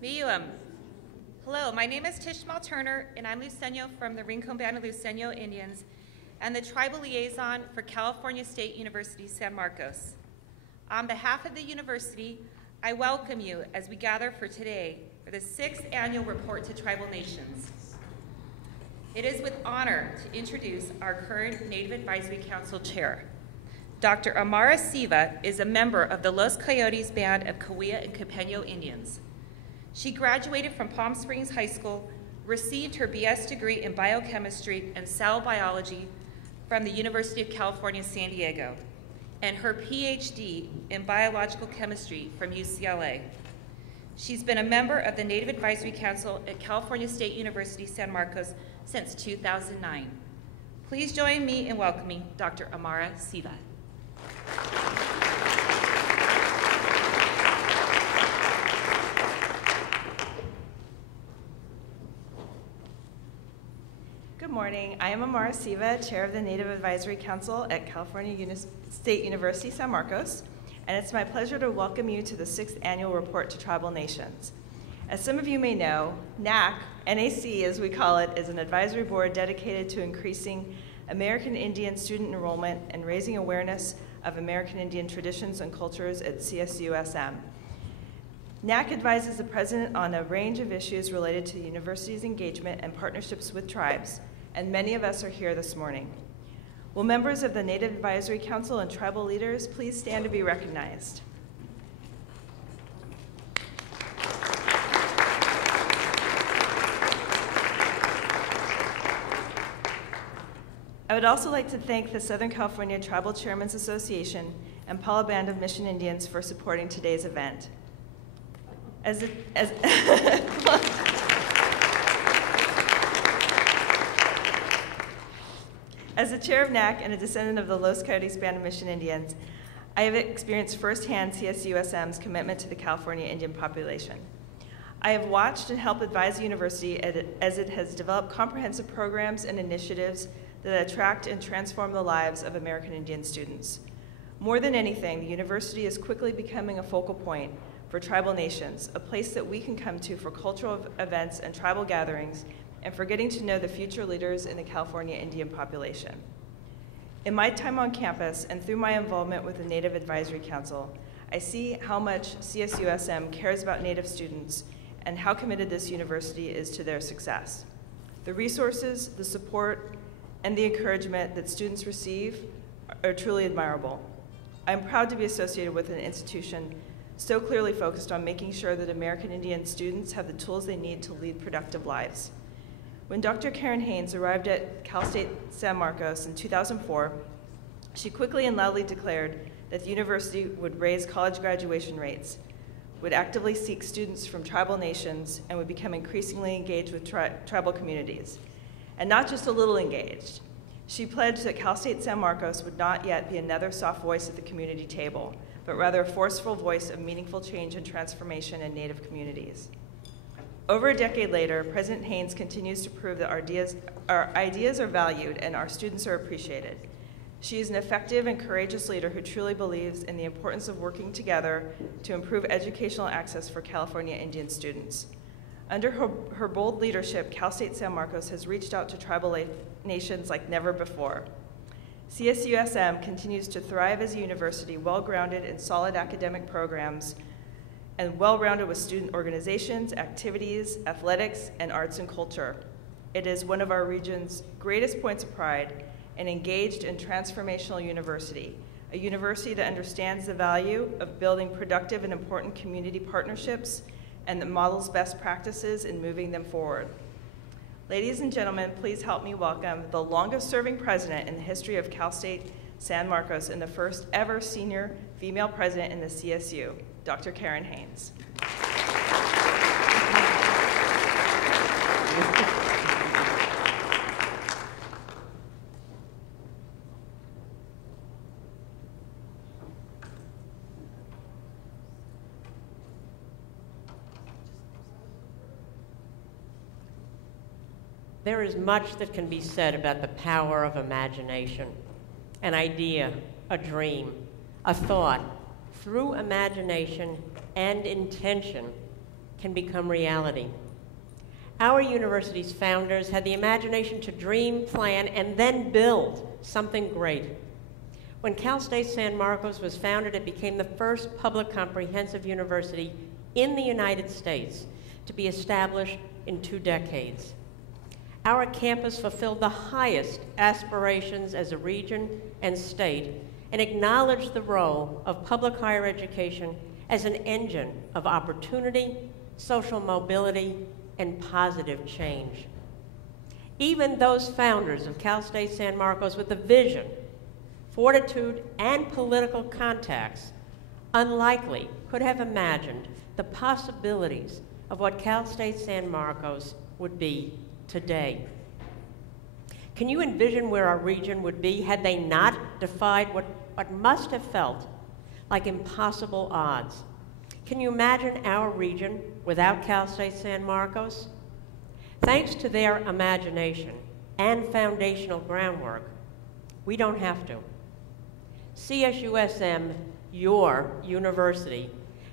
Miyuam. Hello, my name is Tishmal Turner, and I'm Luceño from the Rincon Band of Luceño Indians and the Tribal Liaison for California State University, San Marcos. On behalf of the university, I welcome you as we gather for today for the 6th Annual Report to Tribal Nations. It is with honor to introduce our current Native Advisory Council Chair. Dr. Amara Siva is a member of the Los Coyotes Band of Cahuilla and Quepeño Indians. She graduated from Palm Springs High School, received her BS degree in biochemistry and cell biology from the University of California, San Diego, and her PhD in biological chemistry from UCLA. She's been a member of the Native Advisory Council at California State University, San Marcos since 2009. Please join me in welcoming Dr. Amara Siva. Good morning. I am Amara Siva, Chair of the Native Advisory Council at California State University, San Marcos, and it's my pleasure to welcome you to the 6th Annual Report to Tribal Nations. As some of you may know, NAC, NAC as we call it, is an advisory board dedicated to increasing American Indian student enrollment and raising awareness of American Indian traditions and cultures at CSUSM. NAC advises the president on a range of issues related to the university's engagement and partnerships with tribes, and many of us are here this morning. Will members of the Native Advisory Council and tribal leaders please stand to be recognized? I would also like to thank the Southern California Tribal Chairmen's Association and Palo Band of Mission Indians for supporting today's event. As the chair of NAC and a descendant of the Los Coyotes Band of Mission Indians, I have experienced firsthand CSUSM's commitment to the California Indian population. I have watched and helped advise the university as it has developed comprehensive programs and initiatives that attract and transform the lives of American Indian students. More than anything, the university is quickly becoming a focal point for tribal nations, a place that we can come to for cultural events and tribal gatherings, and for getting to know the future leaders in the California Indian population. In my time on campus and through my involvement with the Native Advisory Council, I see how much CSUSM cares about Native students and how committed this university is to their success. The resources, the support, and the encouragement that students receive are truly admirable. I'm proud to be associated with an institution so clearly focused on making sure that American Indian students have the tools they need to lead productive lives. When Dr. Karen Haynes arrived at Cal State San Marcos in 2004, she quickly and loudly declared that the university would raise college graduation rates, would actively seek students from tribal nations, and would become increasingly engaged with tribal communities. And not just a little engaged. She pledged that Cal State San Marcos would not yet be another soft voice at the community table, but rather a forceful voice of meaningful change and transformation in Native communities. Over a decade later, President Haynes continues to prove that our ideas are valued and our students are appreciated. She is an effective and courageous leader who truly believes in the importance of working together to improve educational access for California Indian students. Under her bold leadership, Cal State San Marcos has reached out to tribal nations like never before. CSUSM continues to thrive as a university well-grounded in solid academic programs and well-rounded with student organizations, activities, athletics, and arts and culture. It is one of our region's greatest points of pride, an engaged and transformational university, a university that understands the value of building productive and important community partnerships and that models best practices in moving them forward. Ladies and gentlemen, please help me welcome the longest-serving president in the history of Cal State San Marcos and the first ever senior female president in the CSU, Dr. Karen Haynes. There is much that can be said about the power of imagination, an idea, a dream, a thought. Through imagination and intention, can become reality. Our university's founders had the imagination to dream, plan, and then build something great. When Cal State San Marcos was founded, it became the first public comprehensive university in the United States to be established in 2 decades. Our campus fulfilled the highest aspirations as a region and state and acknowledged the role of public higher education as an engine of opportunity, social mobility, and positive change. Even those founders of Cal State San Marcos with the vision, fortitude, and political contacts unlikely could have imagined the possibilities of what Cal State San Marcos would be today. Can you envision where our region would be had they not defied what must have felt like impossible odds? Can you imagine our region without Cal State San Marcos? Thanks to their imagination and foundational groundwork, we don't have to. CSUSM, your university,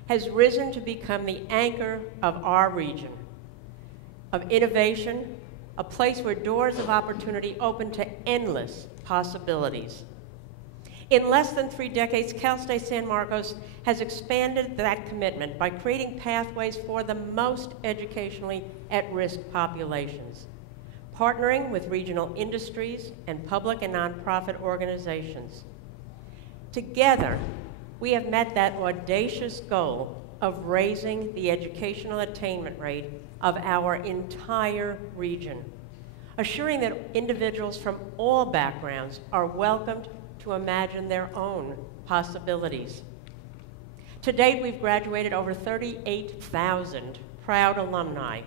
has risen to become the anchor of our region, of innovation, a place where doors of opportunity open to endless possibilities. In less than 3 decades, Cal State San Marcos has expanded that commitment by creating pathways for the most educationally at-risk populations, partnering with regional industries and public and nonprofit organizations. Together, we have met that audacious goal of raising the educational attainment rate of our entire region, assuring that individuals from all backgrounds are welcomed to imagine their own possibilities. To date, we've graduated over 38,000 proud alumni.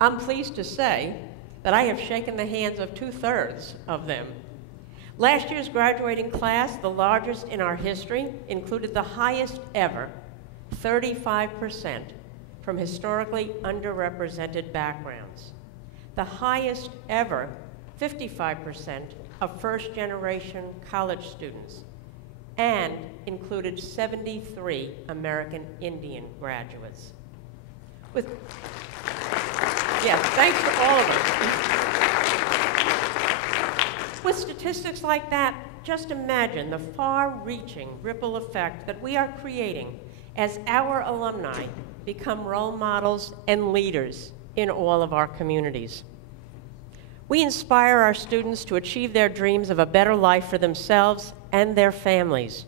I'm pleased to say that I have shaken the hands of 2/3 of them. Last year's graduating class, the largest in our history, included the highest ever, 35% from historically underrepresented backgrounds. The highest ever, 55% of first-generation college students, and included 73 American Indian graduates. Yes, thanks to all of them. With statistics like that, just imagine the far-reaching ripple effect that we are creating as our alumni become role models and leaders in all of our communities. We inspire our students to achieve their dreams of a better life for themselves and their families.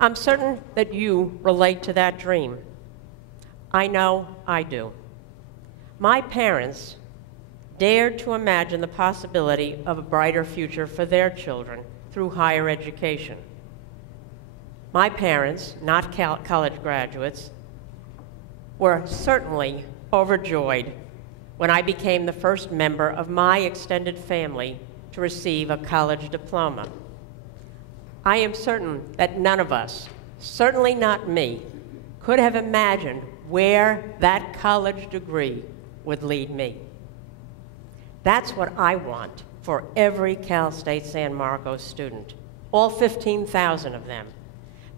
I'm certain that you relate to that dream. I know I do. My parents dared to imagine the possibility of a brighter future for their children through higher education. My parents, not college graduates, were certainly overjoyed when I became the first member of my extended family to receive a college diploma. I am certain that none of us, certainly not me, could have imagined where that college degree would lead me. That's what I want for every Cal State San Marcos student, all 15,000 of them.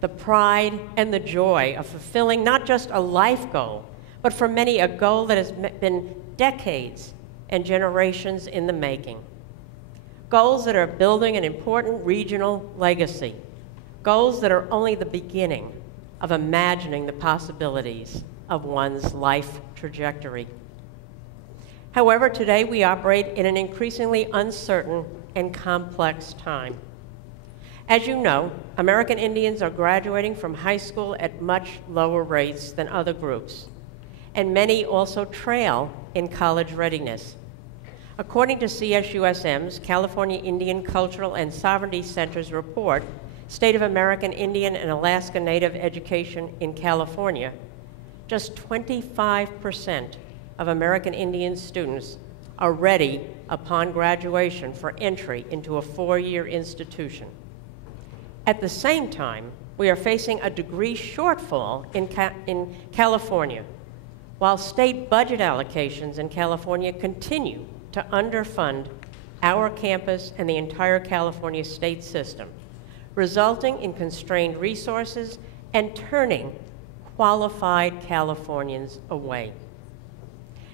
The pride and the joy of fulfilling not just a life goal, but for many a goal that has been decades and generations in the making. Goals that are building an important regional legacy. Goals that are only the beginning of imagining the possibilities of one's life trajectory. However, today we operate in an increasingly uncertain and complex time. As you know, American Indians are graduating from high school at much lower rates than other groups, and many also trail in college readiness. According to CSUSM's California Indian Cultural and Sovereignty Center's report, State of American Indian and Alaska Native Education in California, just 25% of American Indian students are ready upon graduation for entry into a 4-year institution. At the same time, we are facing a degree shortfall in California, while state budget allocations in California continue to underfund our campus and the entire California state system, resulting in constrained resources and turning qualified Californians away.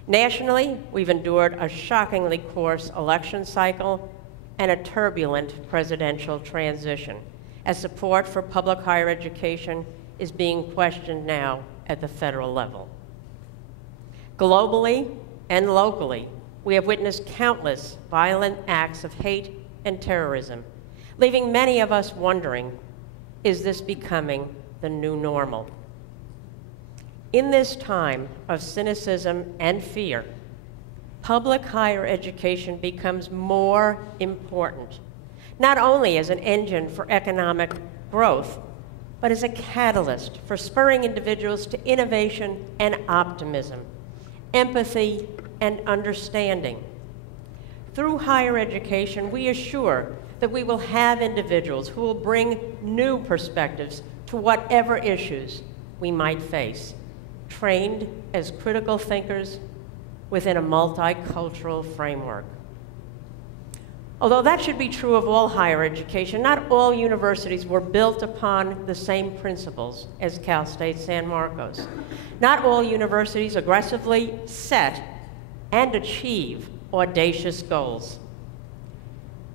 Nationally, we've endured a shockingly coarse election cycle and a turbulent presidential transition, as support for public higher education is being questioned now at the federal level. Globally and locally, we have witnessed countless violent acts of hate and terrorism, leaving many of us wondering, is this becoming the new normal? In this time of cynicism and fear, public higher education becomes more important, not only as an engine for economic growth, but as a catalyst for spurring individuals to innovation and optimism, empathy and understanding. Through higher education, we assure that we will have individuals who will bring new perspectives to whatever issues we might face, trained as critical thinkers within a multicultural framework. Although that should be true of all higher education, not all universities were built upon the same principles as Cal State San Marcos. Not all universities aggressively set and achieve audacious goals.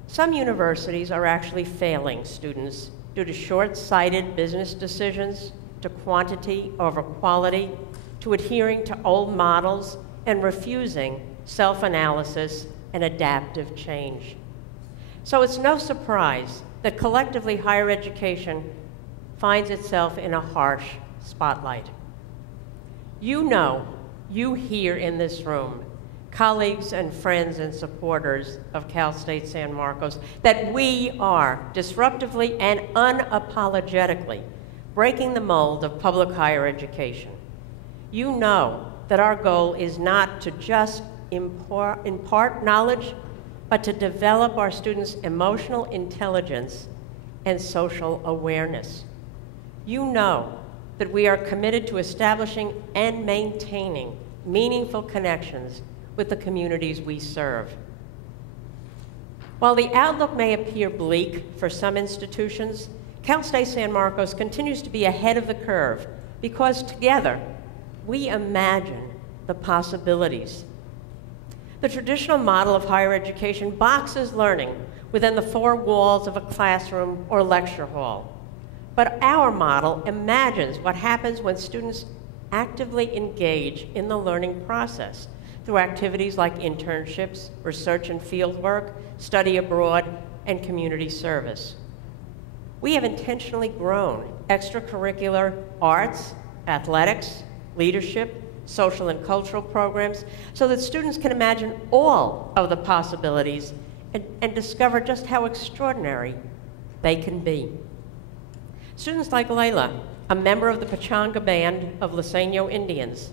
Some universities are actually failing students due to short-sighted business decisions, to quantity over quality, to adhering to old models, and refusing self-analysis and adaptive change. So it's no surprise that collectively higher education finds itself in a harsh spotlight. You know, you here in this room, colleagues and friends and supporters of Cal State San Marcos, that we are disruptively and unapologetically breaking the mold of public higher education. You know that our goal is not to just impart knowledge, but to develop our students' emotional intelligence and social awareness. You know that we are committed to establishing and maintaining meaningful connections with the communities we serve. While the outlook may appear bleak for some institutions, Cal State San Marcos continues to be ahead of the curve because together we imagine the possibilities. The traditional model of higher education boxes learning within the four walls of a classroom or lecture hall. But our model imagines what happens when students actively engage in the learning process through activities like internships, research and fieldwork, study abroad, and community service. We have intentionally grown extracurricular arts, athletics, leadership, social and cultural programs so that students can imagine all of the possibilities and discover just how extraordinary they can be. Students like Layla, a member of the Pachanga Band of Luiseño Indians.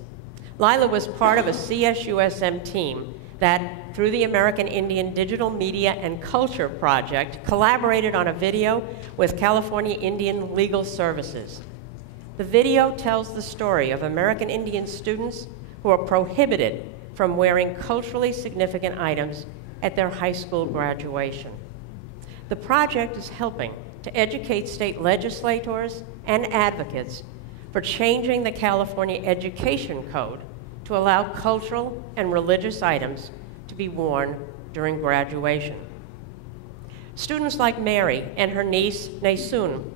Lila was part of a CSUSM team that, through the American Indian Digital Media and Culture Project, collaborated on a video with California Indian Legal Services. The video tells the story of American Indian students who are prohibited from wearing culturally significant items at their high school graduation. The project is helping to educate state legislators and advocates for changing the California Education Code to allow cultural and religious items to be worn during graduation. Students like Mary and her niece, Naisun,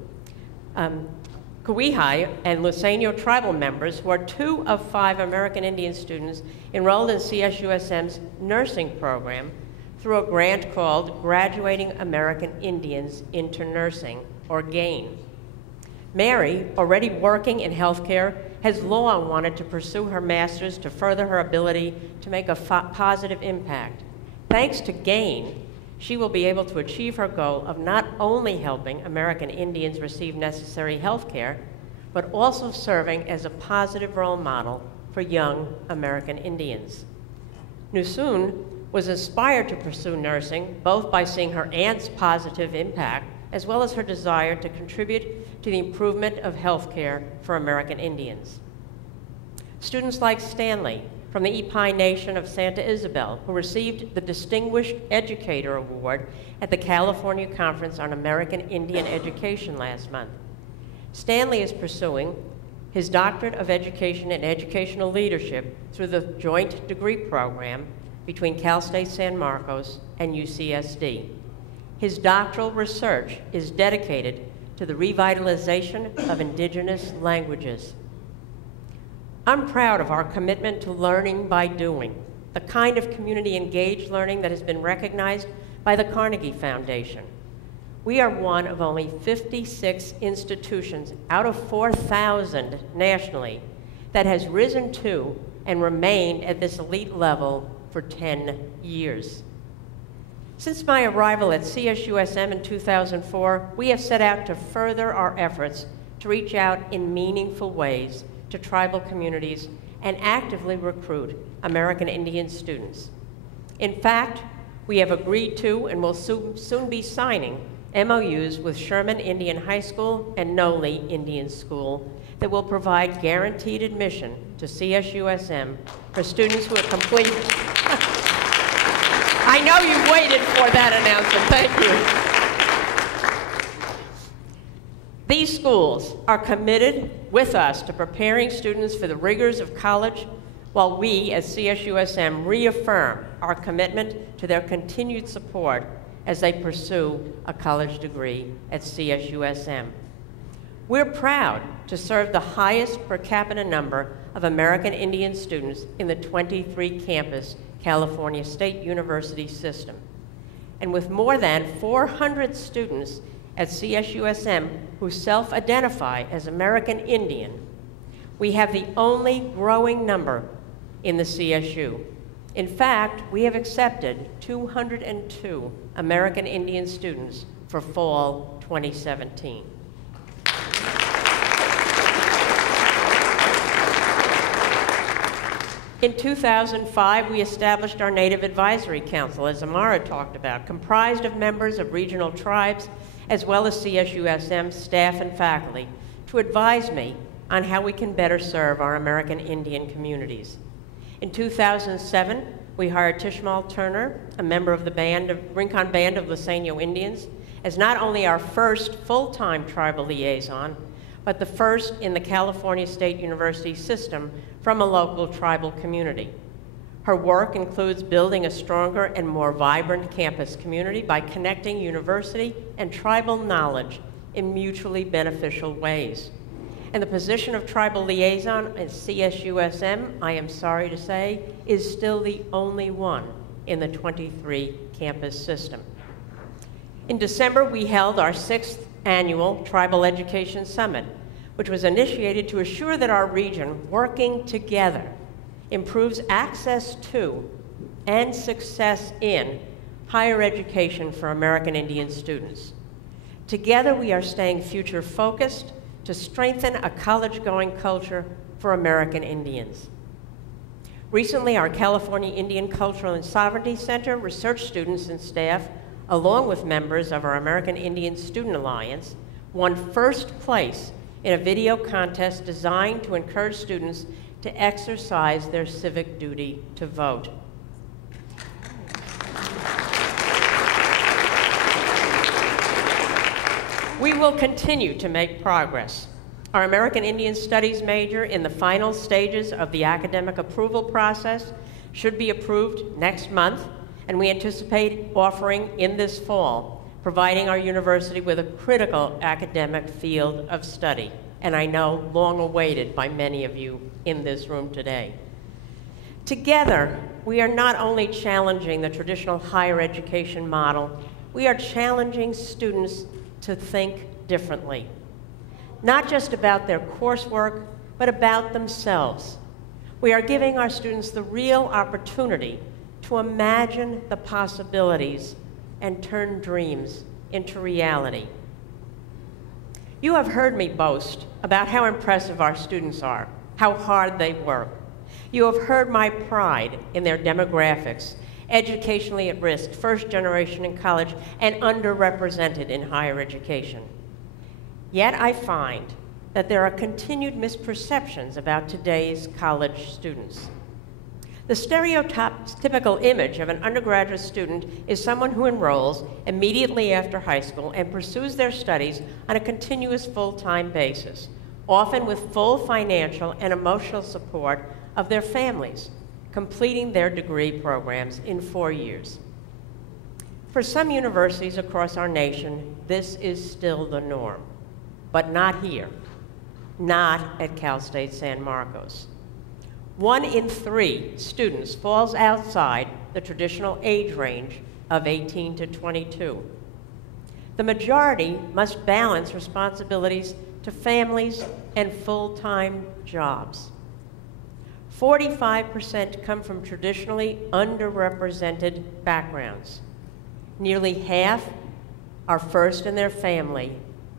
Kuwihai and Luiseño tribal members, who are 2 of 5 American Indian students enrolled in CSUSM's nursing program through a grant called Graduating American Indians into Nursing, or GAIN. Mary, already working in healthcare, has long wanted to pursue her master's to further her ability to make a positive impact. Thanks to GAIN, she will be able to achieve her goal of not only helping American Indians receive necessary health care, but also serving as a positive role model for young American Indians. Nusun was inspired to pursue nursing both by seeing her aunt's positive impact as well as her desire to contribute to the improvement of health care for American Indians. Students like Stanley from the Ipai Nation of Santa Isabel, who received the Distinguished Educator Award at the California Conference on American Indian Education last month. Stanley is pursuing his Doctorate of Education in Educational Leadership through the Joint Degree Program between Cal State San Marcos and UCSD. His doctoral research is dedicated to the revitalization of indigenous languages. I'm proud of our commitment to learning by doing, the kind of community-engaged learning that has been recognized by the Carnegie Foundation. We are one of only 56 institutions out of 4,000 nationally that has risen to and remained at this elite level for 10 years. Since my arrival at CSUSM in 2004, we have set out to further our efforts to reach out in meaningful ways to tribal communities and actively recruit American Indian students. In fact, we have agreed to and will soon be signing MOUs with Sherman Indian High School and Noli Indian School that will provide guaranteed admission to CSUSM for students who have completed. I know you waited for that announcement. Thank you. These schools are committed with us to preparing students for the rigors of college, while we as CSUSM reaffirm our commitment to their continued support as they pursue a college degree at CSUSM. We're proud to serve the highest per capita number of American Indian students in the 23-campus California State University system. And with more than 400 students at CSUSM who self-identify as American Indian, we have the only growing number in the CSU. In fact, we have accepted 202 American Indian students for fall 2017. In 2005, we established our Native Advisory Council, as Amara talked about, comprised of members of regional tribes, as well as CSUSM staff and faculty, to advise me on how we can better serve our American Indian communities. In 2007, we hired Tishmal Turner, a member of the Rincon Band of Luiseño Indians, as not only our first full-time tribal liaison, but the first in the California State University system from a local tribal community. Her work includes building a stronger and more vibrant campus community by connecting university and tribal knowledge in mutually beneficial ways. And the position of tribal liaison at CSUSM, I am sorry to say, is still the only one in the 23-campus system. In December, we held our 6th annual Tribal Education Summit, which was initiated to assure that our region, working together, improves access to and success in higher education for American Indian students. Together, we are staying future-focused to strengthen a college-going culture for American Indians. Recently, our California Indian Cultural and Sovereignty Center research students and staff, along with members of our American Indian Student Alliance, won first place in a video contest designed to encourage students to exercise their civic duty to vote. We will continue to make progress. Our American Indian Studies major in the final stages of the academic approval process should be approved next month, and we anticipate offering in this fall, providing our university with a critical academic field of study, and I know long awaited by many of you in this room today. Together, we are not only challenging the traditional higher education model, we are challenging students to think differently, not just about their coursework, but about themselves. We are giving our students the real opportunity to imagine the possibilities and turn dreams into reality. You have heard me boast about how impressive our students are, how hard they work. You have heard my pride in their demographics, educationally at risk, first generation in college, and underrepresented in higher education. Yet I find that there are continued misperceptions about today's college students. The stereotypical image of an undergraduate student is someone who enrolls immediately after high school and pursues their studies on a continuous full-time basis, often with full financial and emotional support of their families, completing their degree programs in 4 years. For some universities across our nation, this is still the norm, but not here, not at Cal State San Marcos. 1 in 3 students falls outside the traditional age range of 18 to 22. The majority must balance responsibilities to families and full-time jobs. 45% come from traditionally underrepresented backgrounds. Nearly half are first in their family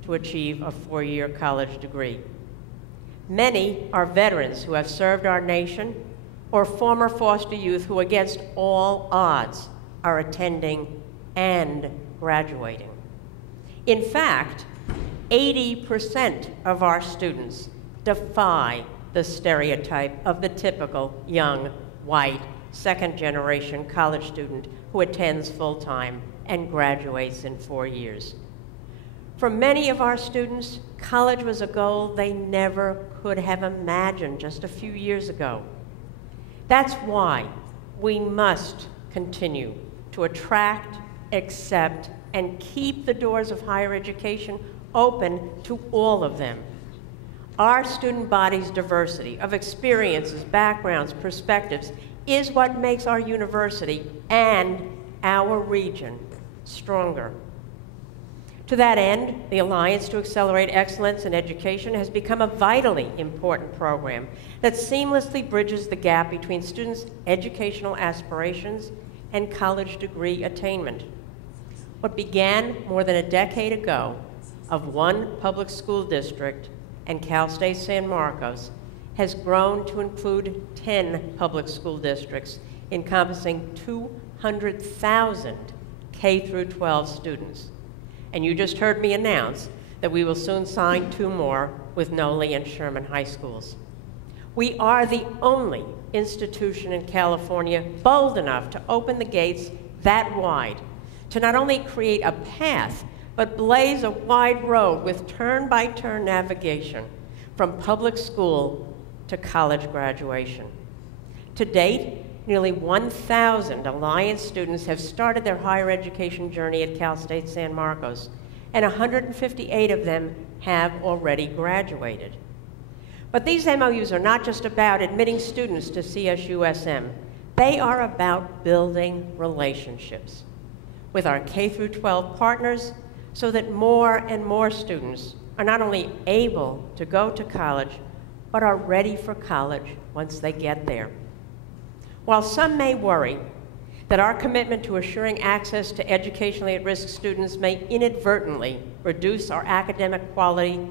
to achieve a 4-year college degree. Many are veterans who have served our nation or former foster youth who, against all odds, are attending and graduating. In fact, 80% of our students defy the stereotype of the typical young, white, second-generation college student who attends full-time and graduates in 4 years. For many of our students, college was a goal they never could have imagined just a few years ago. That's why we must continue to attract, accept, and keep the doors of higher education open to all of them. Our student body's diversity of experiences, backgrounds, perspectives is what makes our university and our region stronger. To that end, the Alliance to Accelerate Excellence in Education has become a vitally important program that seamlessly bridges the gap between students' educational aspirations and college degree attainment. What began more than a decade ago of one public school district and Cal State San Marcos has grown to include 10 public school districts encompassing 200,000 K-12 students. And you just heard me announce that we will soon sign 2 more with Noli and Sherman High Schools. We are the only institution in California bold enough to open the gates that wide, to not only create a path, but blaze a wide road with turn-by-turn navigation from public school to college graduation. To date, nearly 1,000 Alliance students have started their higher education journey at Cal State San Marcos, and 158 of them have already graduated. But these MOUs are not just about admitting students to CSUSM. They are about building relationships with our K-12 partners so that more and more students are not only able to go to college, but are ready for college once they get there. While some may worry that our commitment to assuring access to educationally at-risk students may inadvertently reduce our academic quality,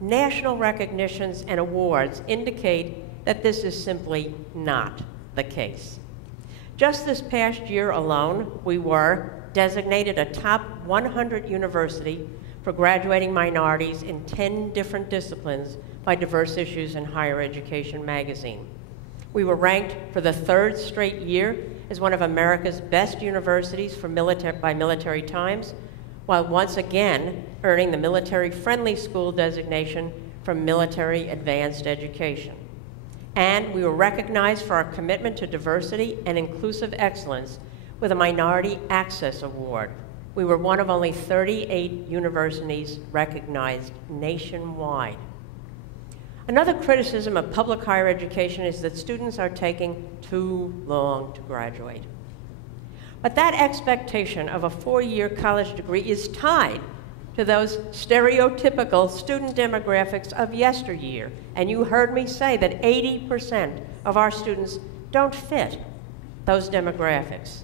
national recognitions and awards indicate that this is simply not the case. Just this past year alone, we were designated a top 100 university for graduating minorities in 10 different disciplines by Diverse Issues in Higher Education magazine. We were ranked for the 3rd straight year as one of America's best universities by Military Times, while once again earning the military-friendly school designation from Military Advanced Education. And we were recognized for our commitment to diversity and inclusive excellence with a Minority Access Award. We were one of only 38 universities recognized nationwide. Another criticism of public higher education is that students are taking too long to graduate. But that expectation of a 4-year college degree is tied to those stereotypical student demographics of yesteryear. And you heard me say that 80% of our students don't fit those demographics.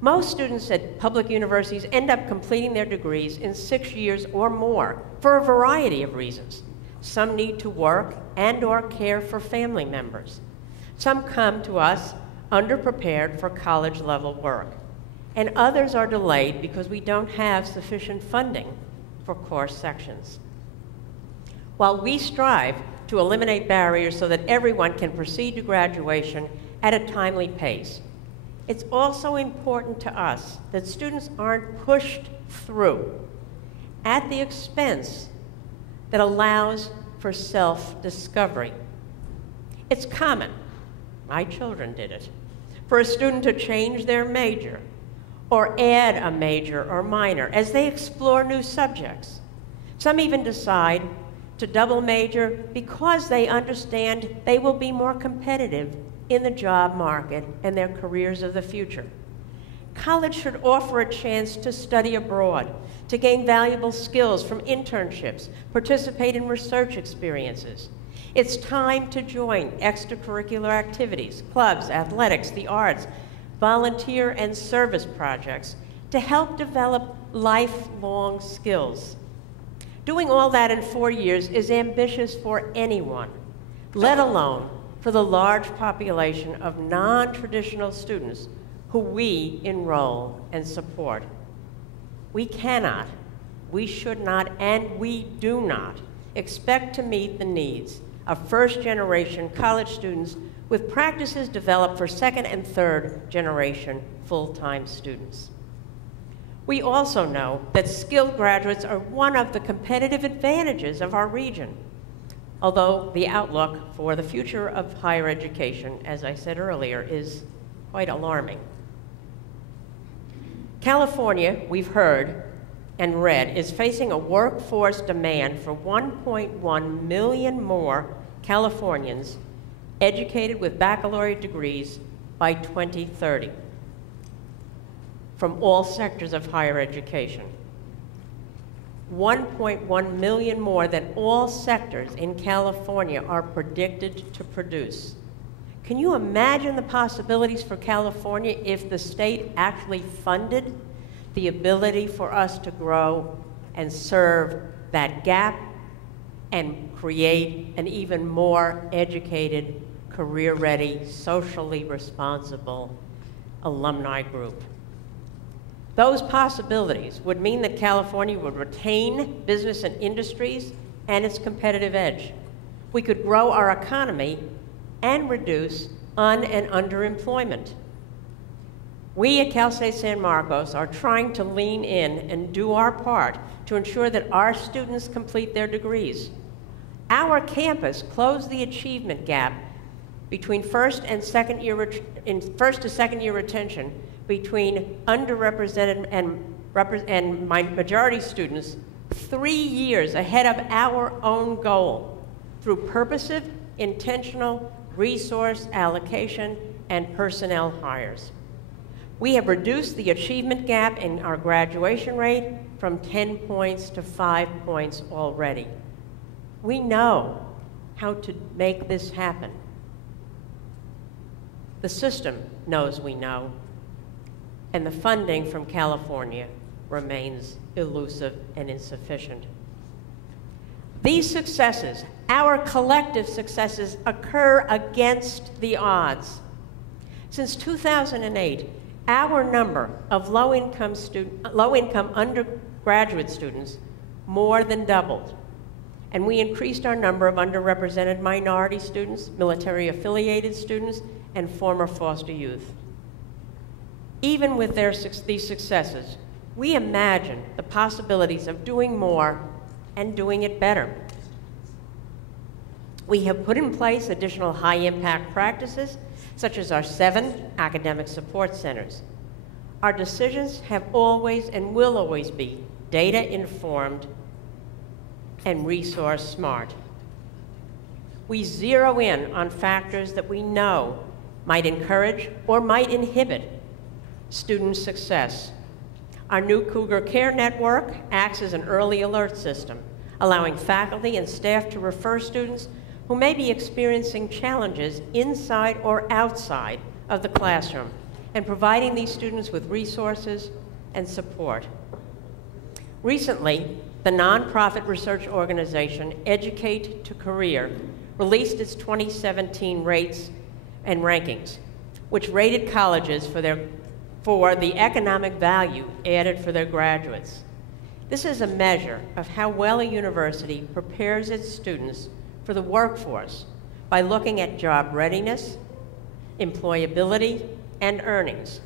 Most students at public universities end up completing their degrees in 6 years or more for a variety of reasons. Some need to work and/or care for family members. Some come to us underprepared for college-level work. And others are delayed because we don't have sufficient funding for course sections. While we strive to eliminate barriers so that everyone can proceed to graduation at a timely pace, it's also important to us that students aren't pushed through at the expense that allows for self-discovery. It's common, my children did it, for a student to change their major or add a major or minor as they explore new subjects. Some even decide to double major because they understand they will be more competitive in the job market and their careers of the future. College should offer a chance to study abroad, to gain valuable skills from internships, participate in research experiences. It's time to join extracurricular activities, clubs, athletics, the arts, volunteer and service projects to help develop lifelong skills. Doing all that in 4 years is ambitious for anyone, let alone for the large population of non-traditional students who we enroll and support. We cannot, we should not, and we do not expect to meet the needs of first-generation college students with practices developed for second and third-generation full-time students. We also know that skilled graduates are one of the competitive advantages of our region, although the outlook for the future of higher education, as I said earlier, is quite alarming. California, we've heard and read, is facing a workforce demand for 1.1 million more Californians educated with baccalaureate degrees by 2030 from all sectors of higher education. 1.1 million more than all sectors in California are predicted to produce. Can you imagine the possibilities for California if the state actually funded the ability for us to grow and serve that gap and create an even more educated, career-ready, socially responsible alumni group? Those possibilities would mean that California would retain business and industries and its competitive edge. We could grow our economy and reduce and underemployment. We at Cal State San Marcos are trying to lean in and do our part to ensure that our students complete their degrees. Our campus closed the achievement gap between first to second year retention between underrepresented and majority students 3 years ahead of our own goal through purposive, intentional resource allocation and personnel hires. We have reduced the achievement gap in our graduation rate from 10 points to 5 points already. We know how to make this happen. The system knows we know, and the funding from California remains elusive and insufficient. These successes, our collective successes, occur against the odds. Since 2008, our number of low-income undergraduate students more than doubled, and we increased our number of underrepresented minority students, military-affiliated students, and former foster youth. Even with these successes, we imagine the possibilities of doing more and doing it better. We have put in place additional high-impact practices, such as our 7 academic support centers. Our decisions have always and will always be data-informed and resource-smart. We zero in on factors that we know might encourage or might inhibit student success. Our new Cougar Care Network acts as an early alert system, allowing faculty and staff to refer students who may be experiencing challenges inside or outside of the classroom, and providing these students with resources and support. Recently, the nonprofit research organization Educate to Career released its 2017 rates and rankings, which rated colleges for the economic value added for their graduates. This is a measure of how well a university prepares its students for the workforce by looking at job readiness, employability, and earnings.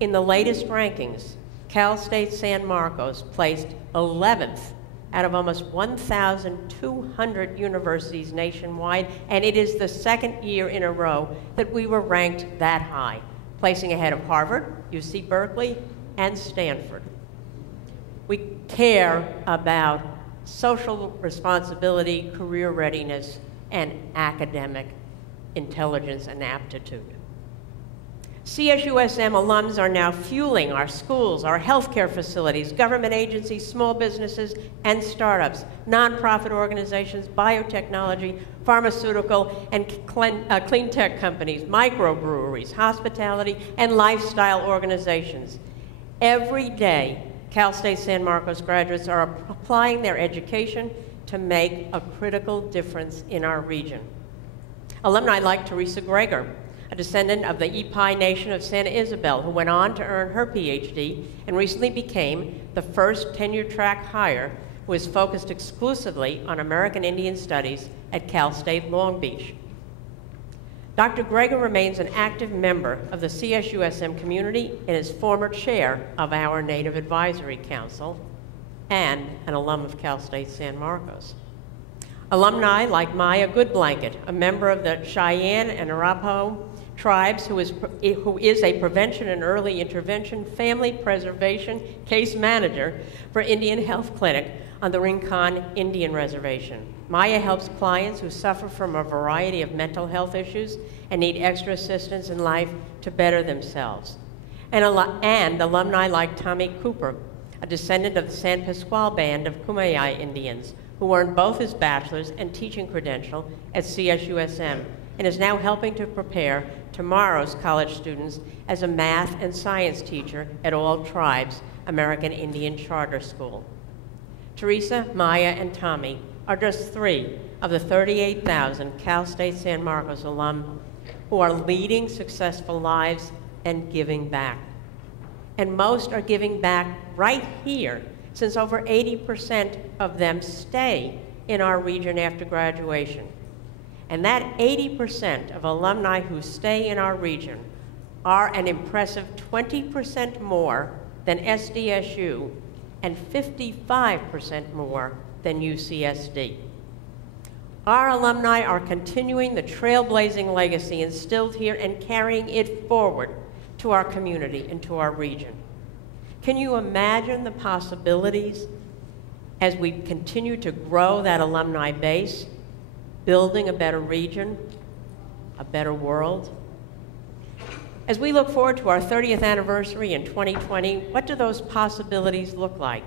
In the latest rankings, Cal State San Marcos placed 11th out of almost 1,200 universities nationwide, and it is the second year in a row that we were ranked that high, placing ahead of Harvard, UC Berkeley, and Stanford. We care about social responsibility, career readiness, and academic intelligence and aptitude. CSUSM alums are now fueling our schools, our healthcare facilities, government agencies, small businesses, and startups, nonprofit organizations, biotechnology, pharmaceutical, and clean tech companies, microbreweries, hospitality, and lifestyle organizations. Every day, Cal State San Marcos graduates are applying their education to make a critical difference in our region. Alumni like Teresa Greger, a descendant of the Ipai Nation of Santa Isabel, who went on to earn her PhD and recently became the first tenure-track hire who is focused exclusively on American Indian Studies at Cal State Long Beach. Dr. Greger remains an active member of the CSUSM community and is former chair of our Native Advisory Council and an alum of Cal State San Marcos. Alumni like Maya Goodblanket, a member of the Cheyenne and Arapaho tribes who is a prevention and early intervention family preservation case manager for Indian Health Clinic on the Rincon Indian Reservation. Maya helps clients who suffer from a variety of mental health issues and need extra assistance in life to better themselves. And alumni like Tommy Cooper, a descendant of the San Pasqual Band of Kumeyaay Indians, who earned both his bachelor's and teaching credential at CSUSM, and is now helping to prepare tomorrow's college students as a math and science teacher at All Tribes American Indian Charter School. Teresa, Maya, and Tommy are just 3 of the 38,000 Cal State San Marcos alum who are leading successful lives and giving back. And most are giving back right here, since over 80% of them stay in our region after graduation. And that 80% of alumni who stay in our region are an impressive 20% more than SDSU and 55% more than UCSD. Our alumni are continuing the trailblazing legacy instilled here and carrying it forward to our community and to our region. Can you imagine the possibilities as we continue to grow that alumni base, building a better region, a better world? As we look forward to our 30th anniversary in 2020, what do those possibilities look like?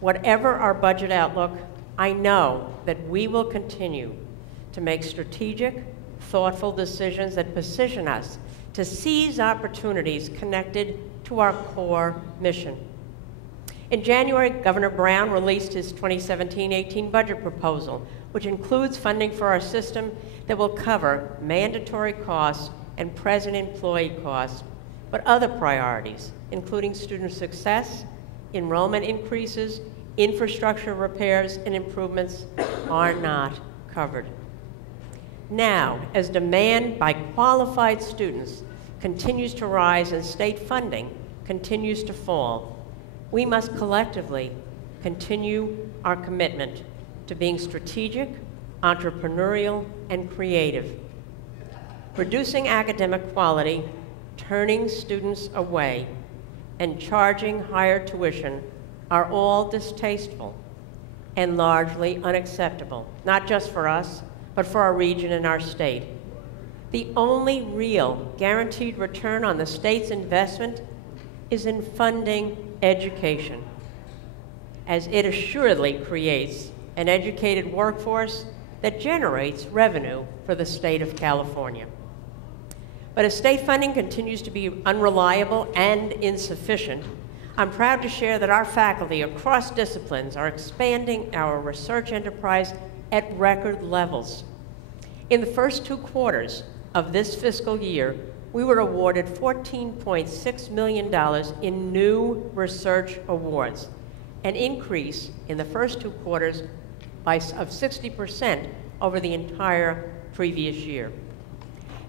Whatever our budget outlook, I know that we will continue to make strategic, thoughtful decisions that position us to seize opportunities connected to our core mission. In January, Governor Brown released his 2017-18 budget proposal, which includes funding for our system that will cover mandatory costs and present employee costs, but other priorities, including student success, enrollment increases, infrastructure repairs and improvements, are not covered. Now, as demand by qualified students continues to rise and state funding continues to fall, we must collectively continue our commitment to being strategic, entrepreneurial, and creative. Reducing academic quality, turning students away, and charging higher tuition are all distasteful and largely unacceptable, not just for us, but for our region and our state. The only real guaranteed return on the state's investment is in funding education, as it assuredly creates an educated workforce that generates revenue for the state of California. But as state funding continues to be unreliable and insufficient, I'm proud to share that our faculty across disciplines are expanding our research enterprise at record levels. In the first 2 quarters of this fiscal year, we were awarded $14.6 million in new research awards, an increase in the first 2 quarters of 60% over the entire previous year.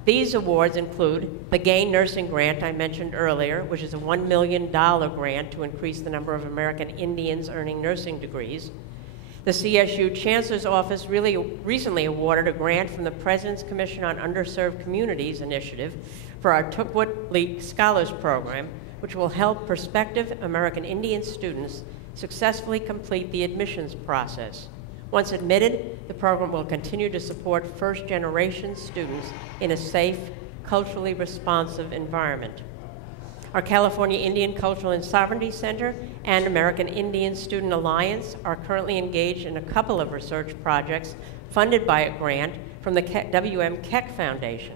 These awards include the GAIN Nursing Grant I mentioned earlier, which is a $1 million grant to increase the number of American Indians earning nursing degrees. The CSU Chancellor's Office recently awarded a grant from the President's Commission on Underserved Communities initiative for our Tookwood League Scholars Program, which will help prospective American Indian students successfully complete the admissions process. Once admitted, the program will continue to support first-generation students in a safe, culturally responsive environment. Our California Indian Cultural and Sovereignty Center and American Indian Student Alliance are currently engaged in a couple of research projects funded by a grant from the W.M. Keck Foundation.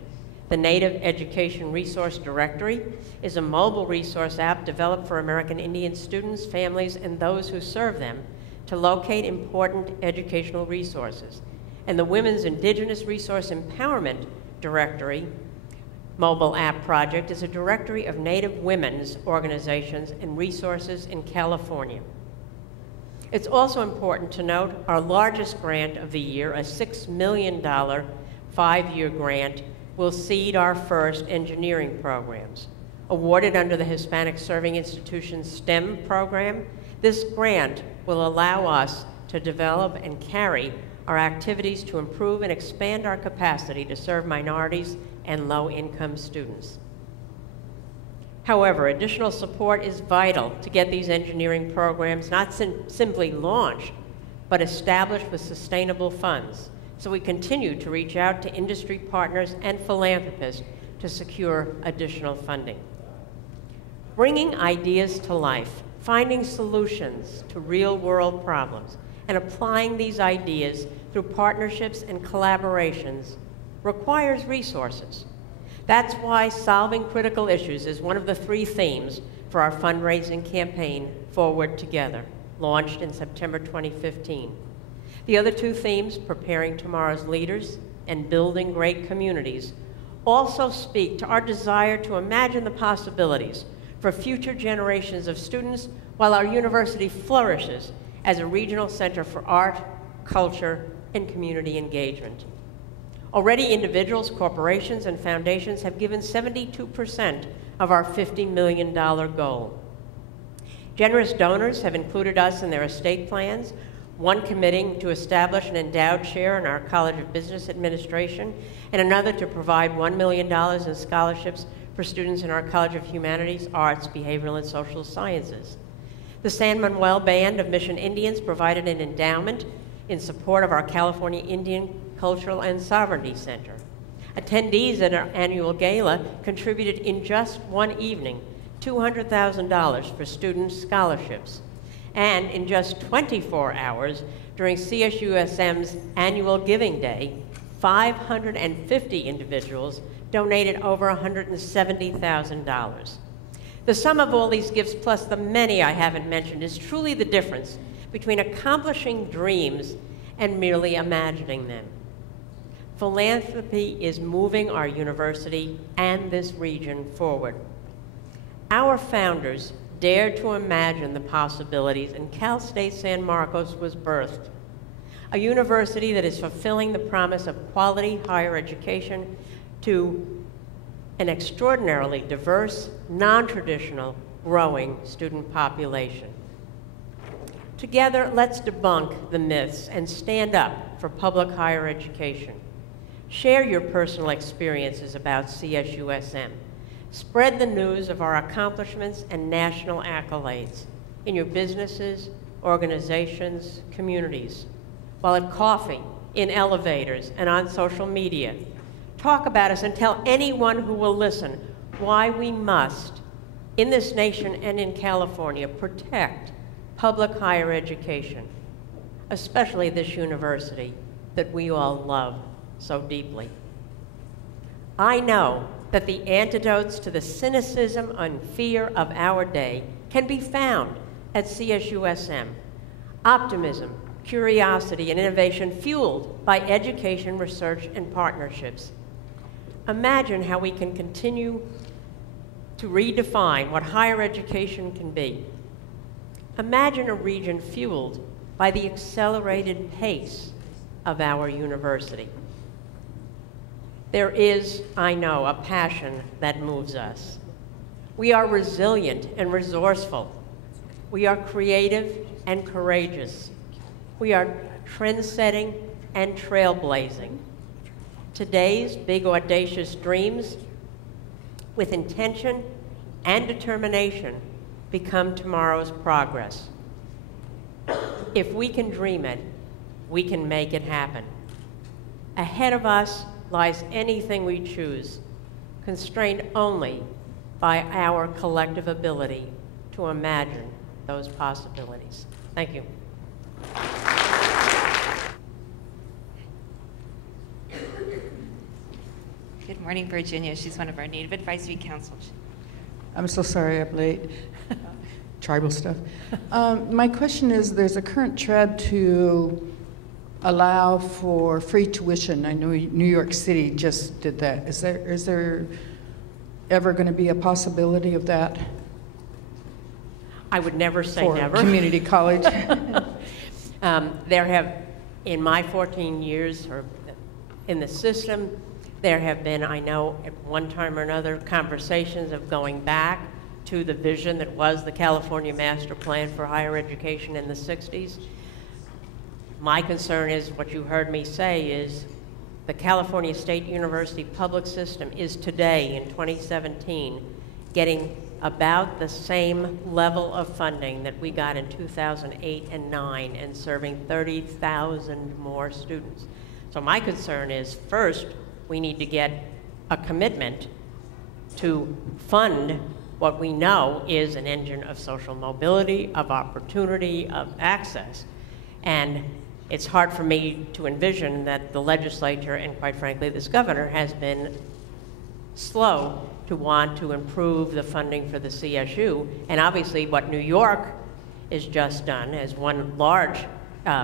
The Native Education Resource Directory is a mobile resource app developed for American Indian students, families, and those who serve them to locate important educational resources. And the Women's Indigenous Resource Empowerment Directory mobile app project is a directory of Native women's organizations and resources in California. It's also important to note our largest grant of the year, a $6 million 5-year grant, will seed our first engineering programs. Awarded under the Hispanic Serving Institution's STEM program, this grant will allow us to develop and carry our activities to improve and expand our capacity to serve minorities and low-income students. However, additional support is vital to get these engineering programs not simply launched, but established with sustainable funds. So we continue to reach out to industry partners and philanthropists to secure additional funding. Bringing ideas to life, finding solutions to real-world problems, and applying these ideas through partnerships and collaborations requires resources. That's why solving critical issues is one of the 3 themes for our fundraising campaign, Forward Together, launched in September 2015. The other 2 themes, preparing tomorrow's leaders and building great communities, also speak to our desire to imagine the possibilities for future generations of students while our university flourishes as a regional center for art, culture, and community engagement. Already, individuals, corporations, and foundations have given 72% of our $50 million goal. Generous donors have included us in their estate plans, one committing to establish an endowed chair in our College of Business Administration, and another to provide $1 million in scholarships for students in our College of Humanities, Arts, Behavioral, and Social Sciences. The San Manuel Band of Mission Indians provided an endowment in support of our California Indian Cultural and Sovereignty Center. Attendees at our annual gala contributed in just one evening $200,000 for student scholarships. And in just 24 hours during CSUSM's annual Giving Day, 550 individuals donated over $170,000. The sum of all these gifts, plus the many I haven't mentioned, is truly the difference between accomplishing dreams and merely imagining them. Philanthropy is moving our university and this region forward. Our founders dared to imagine the possibilities, and Cal State San Marcos was birthed. A university that is fulfilling the promise of quality higher education to an extraordinarily diverse, non-traditional, growing student population. Together, let's debunk the myths and stand up for public higher education. Share your personal experiences about CSUSM. Spread the news of our accomplishments and national accolades in your businesses, organizations, communities, while at coffee, in elevators, and on social media. Talk about us and tell anyone who will listen why we must, in this nation and in California, protect public higher education, especially this university that we all love so deeply. I know that the antidotes to the cynicism and fear of our day can be found at CSUSM. Optimism, curiosity, and innovation fueled by education, research, and partnerships. Imagine how we can continue to redefine what higher education can be. Imagine a region fueled by the accelerated pace of our university. There is, I know, a passion that moves us. We are resilient and resourceful. We are creative and courageous. We are trend-setting and trailblazing. Today's big, audacious dreams, with intention and determination, become tomorrow's progress. If we can dream it, we can make it happen. Ahead of us lies anything we choose, constrained only by our collective ability to imagine those possibilities. Thank you. Good morning, Virginia. She's one of our Native Advisory Council. I'm so sorry I'm late. Tribal stuff. My question is, there's a current trend to allow for free tuition. I know New York City just did that. Is there ever going to be a possibility of that? I would never say for never. Community college? There have, in my 14 years or in the system, there have been, I know, at one time or another, conversations of going back to the vision that was the California Master Plan for Higher Education in the 60s. My concern is, what you heard me say is, the California State University public system is today, in 2017, getting about the same level of funding that we got in 2008 and 9, and serving 30,000 more students. So my concern is, first, we need to get a commitment to fund what we know is an engine of social mobility, of opportunity, of access. And it's hard for me to envision that the legislature, and quite frankly, this governor, has been slow to want to improve the funding for the CSU. And obviously what New York has just done, as one large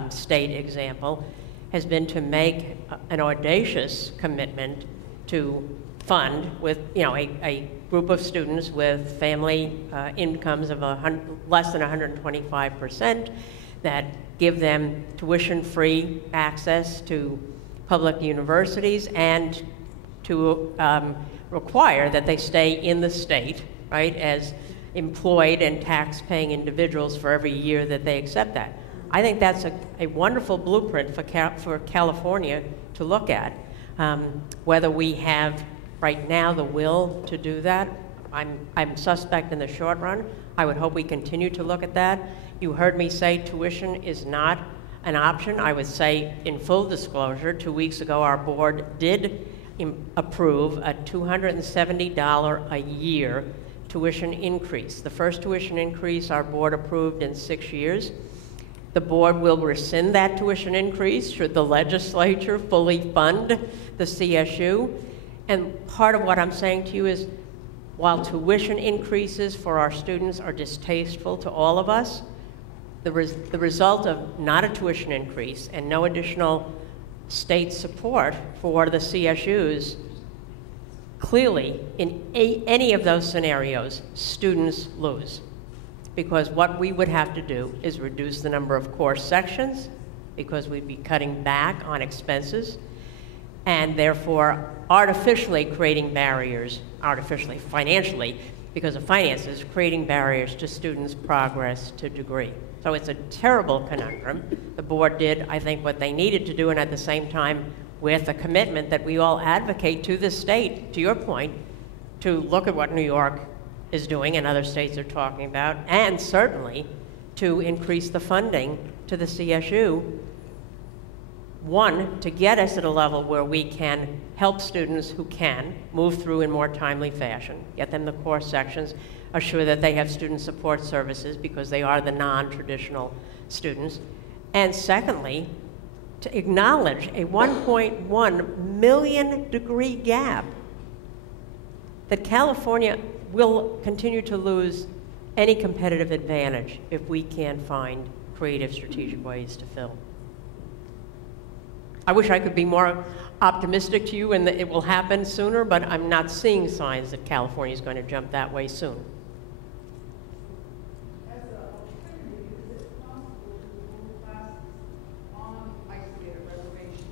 state example, has been to make an audacious commitment to fund with, a group of students with family incomes of less than 125%, that give them tuition-free access to public universities, and to require that they stay in the state, right, as employed and tax-paying individuals for every year that they accept that. I think that's a wonderful blueprint for California to look at. Whether we have right now the will to do that, I'm suspect in the short run. I would hope we continue to look at that. You heard me say tuition is not an option. I would say, in full disclosure, 2 weeks ago our board did approve a $270 a year tuition increase. The first tuition increase our board approved in 6 years. The board will rescind that tuition increase should the legislature fully fund the CSU. And part of what I'm saying to you is, while tuition increases for our students are distasteful to all of us, the result of not a tuition increase and no additional state support for the CSUs, clearly, in any of those scenarios, students lose. Because what we would have to do is reduce the number of course sections, because we'd be cutting back on expenses, and therefore artificially creating barriers, artificially financially, because of finances, creating barriers to students' progress to degree. So it's a terrible conundrum. The board did, I think, what they needed to do, and at the same time, with a commitment that we all advocate to the state, to your point, to look at what New York is doing and other states are talking about, and certainly to increase the funding to the CSU. One, to get us at a level where we can help students who can move through in more timely fashion, get them the course sections, assure that they have student support services because they are the non-traditional students. And secondly, to acknowledge a 1.1 million degree gap that California will continue to lose any competitive advantage if we can't find creative, strategic ways to fill. I wish I could be more optimistic to you and that it will happen sooner, but I'm not seeing signs that California is going to jump that way soon. As an alternative, is it possible to move classes on isolated reservations?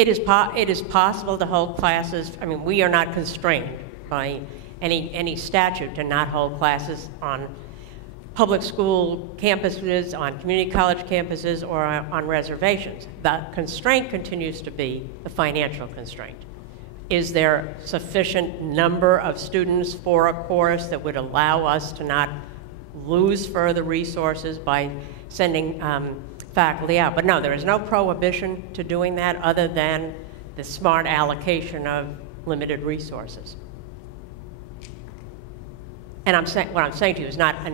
It is possible to hold classes. I mean, we are not constrained by any statute to not hold classes on public school campuses, on community college campuses, or on reservations. The constraint continues to be the financial constraint. Is there sufficient number of students for a course that would allow us to not lose further resources by sending faculty out? But no, there is no prohibition to doing that other than the smart allocation of limited resources. And what I'm saying to you is not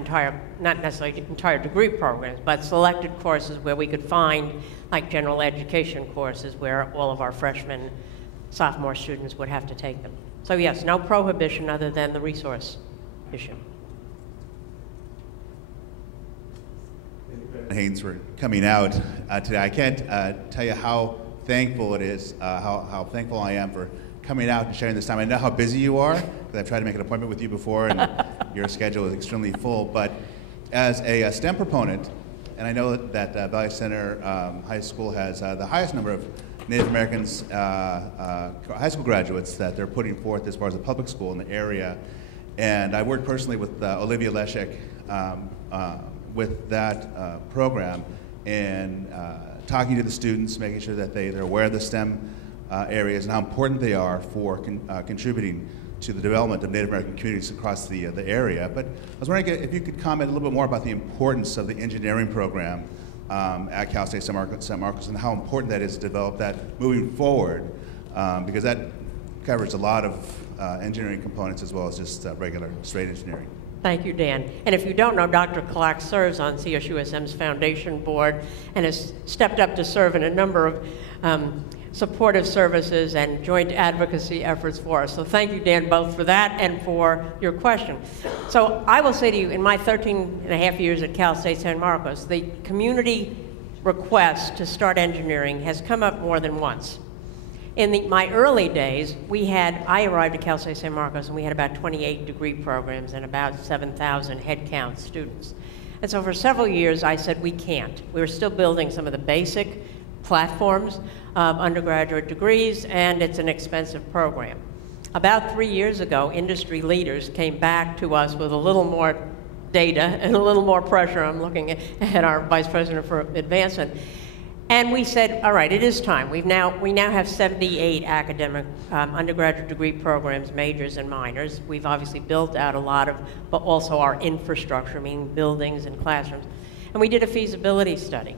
necessarily entire degree programs, but selected courses where we could find, like general education courses, where all of our freshmen, sophomore students would have to take them. So yes, no prohibition other than the resource issue. Haynes for coming out today. I can't tell you how thankful it is, how thankful I am for coming out and sharing this time. I know how busy you are, because I've tried to make an appointment with you before, and your schedule is extremely full. But as a STEM proponent, and I know that Valley Center High School has the highest number of Native Americans high school graduates that they're putting forth as far as a public school in the area. And I worked personally with Olivia Leshek with that program, and talking to the students, making sure that they're aware of the STEM areas and how important they are for contributing to the development of Native American communities across the area. But I was wondering if you could comment a little bit more about the importance of the engineering program at Cal State San Marcos and how important that is to develop that moving forward, because that covers a lot of engineering components as well as just regular straight engineering. Thank you, Dan. And if you don't know, Dr. Clark serves on CSUSM's foundation board and has stepped up to serve in a number of supportive services and joint advocacy efforts for us. So thank you, Dan, both for that and for your question. So I will say to you, in my 13 and a half years at Cal State San Marcos, the community request to start engineering has come up more than once. In my early days, I arrived at Cal State San Marcos and we had about 28 degree programs and about 7,000 headcount students. And so for several years I said we can't. We were still building some of the basic platforms of undergraduate degrees, and it's an expensive program. About 3 years ago, industry leaders came back to us with a little more data and a little more pressure. I'm looking at our Vice President for Advancement. And we said, all right, it is time. We now have 78 academic undergraduate degree programs, majors and minors. We've obviously built out a lot of, but also our infrastructure, meaning buildings and classrooms. And we did a feasibility study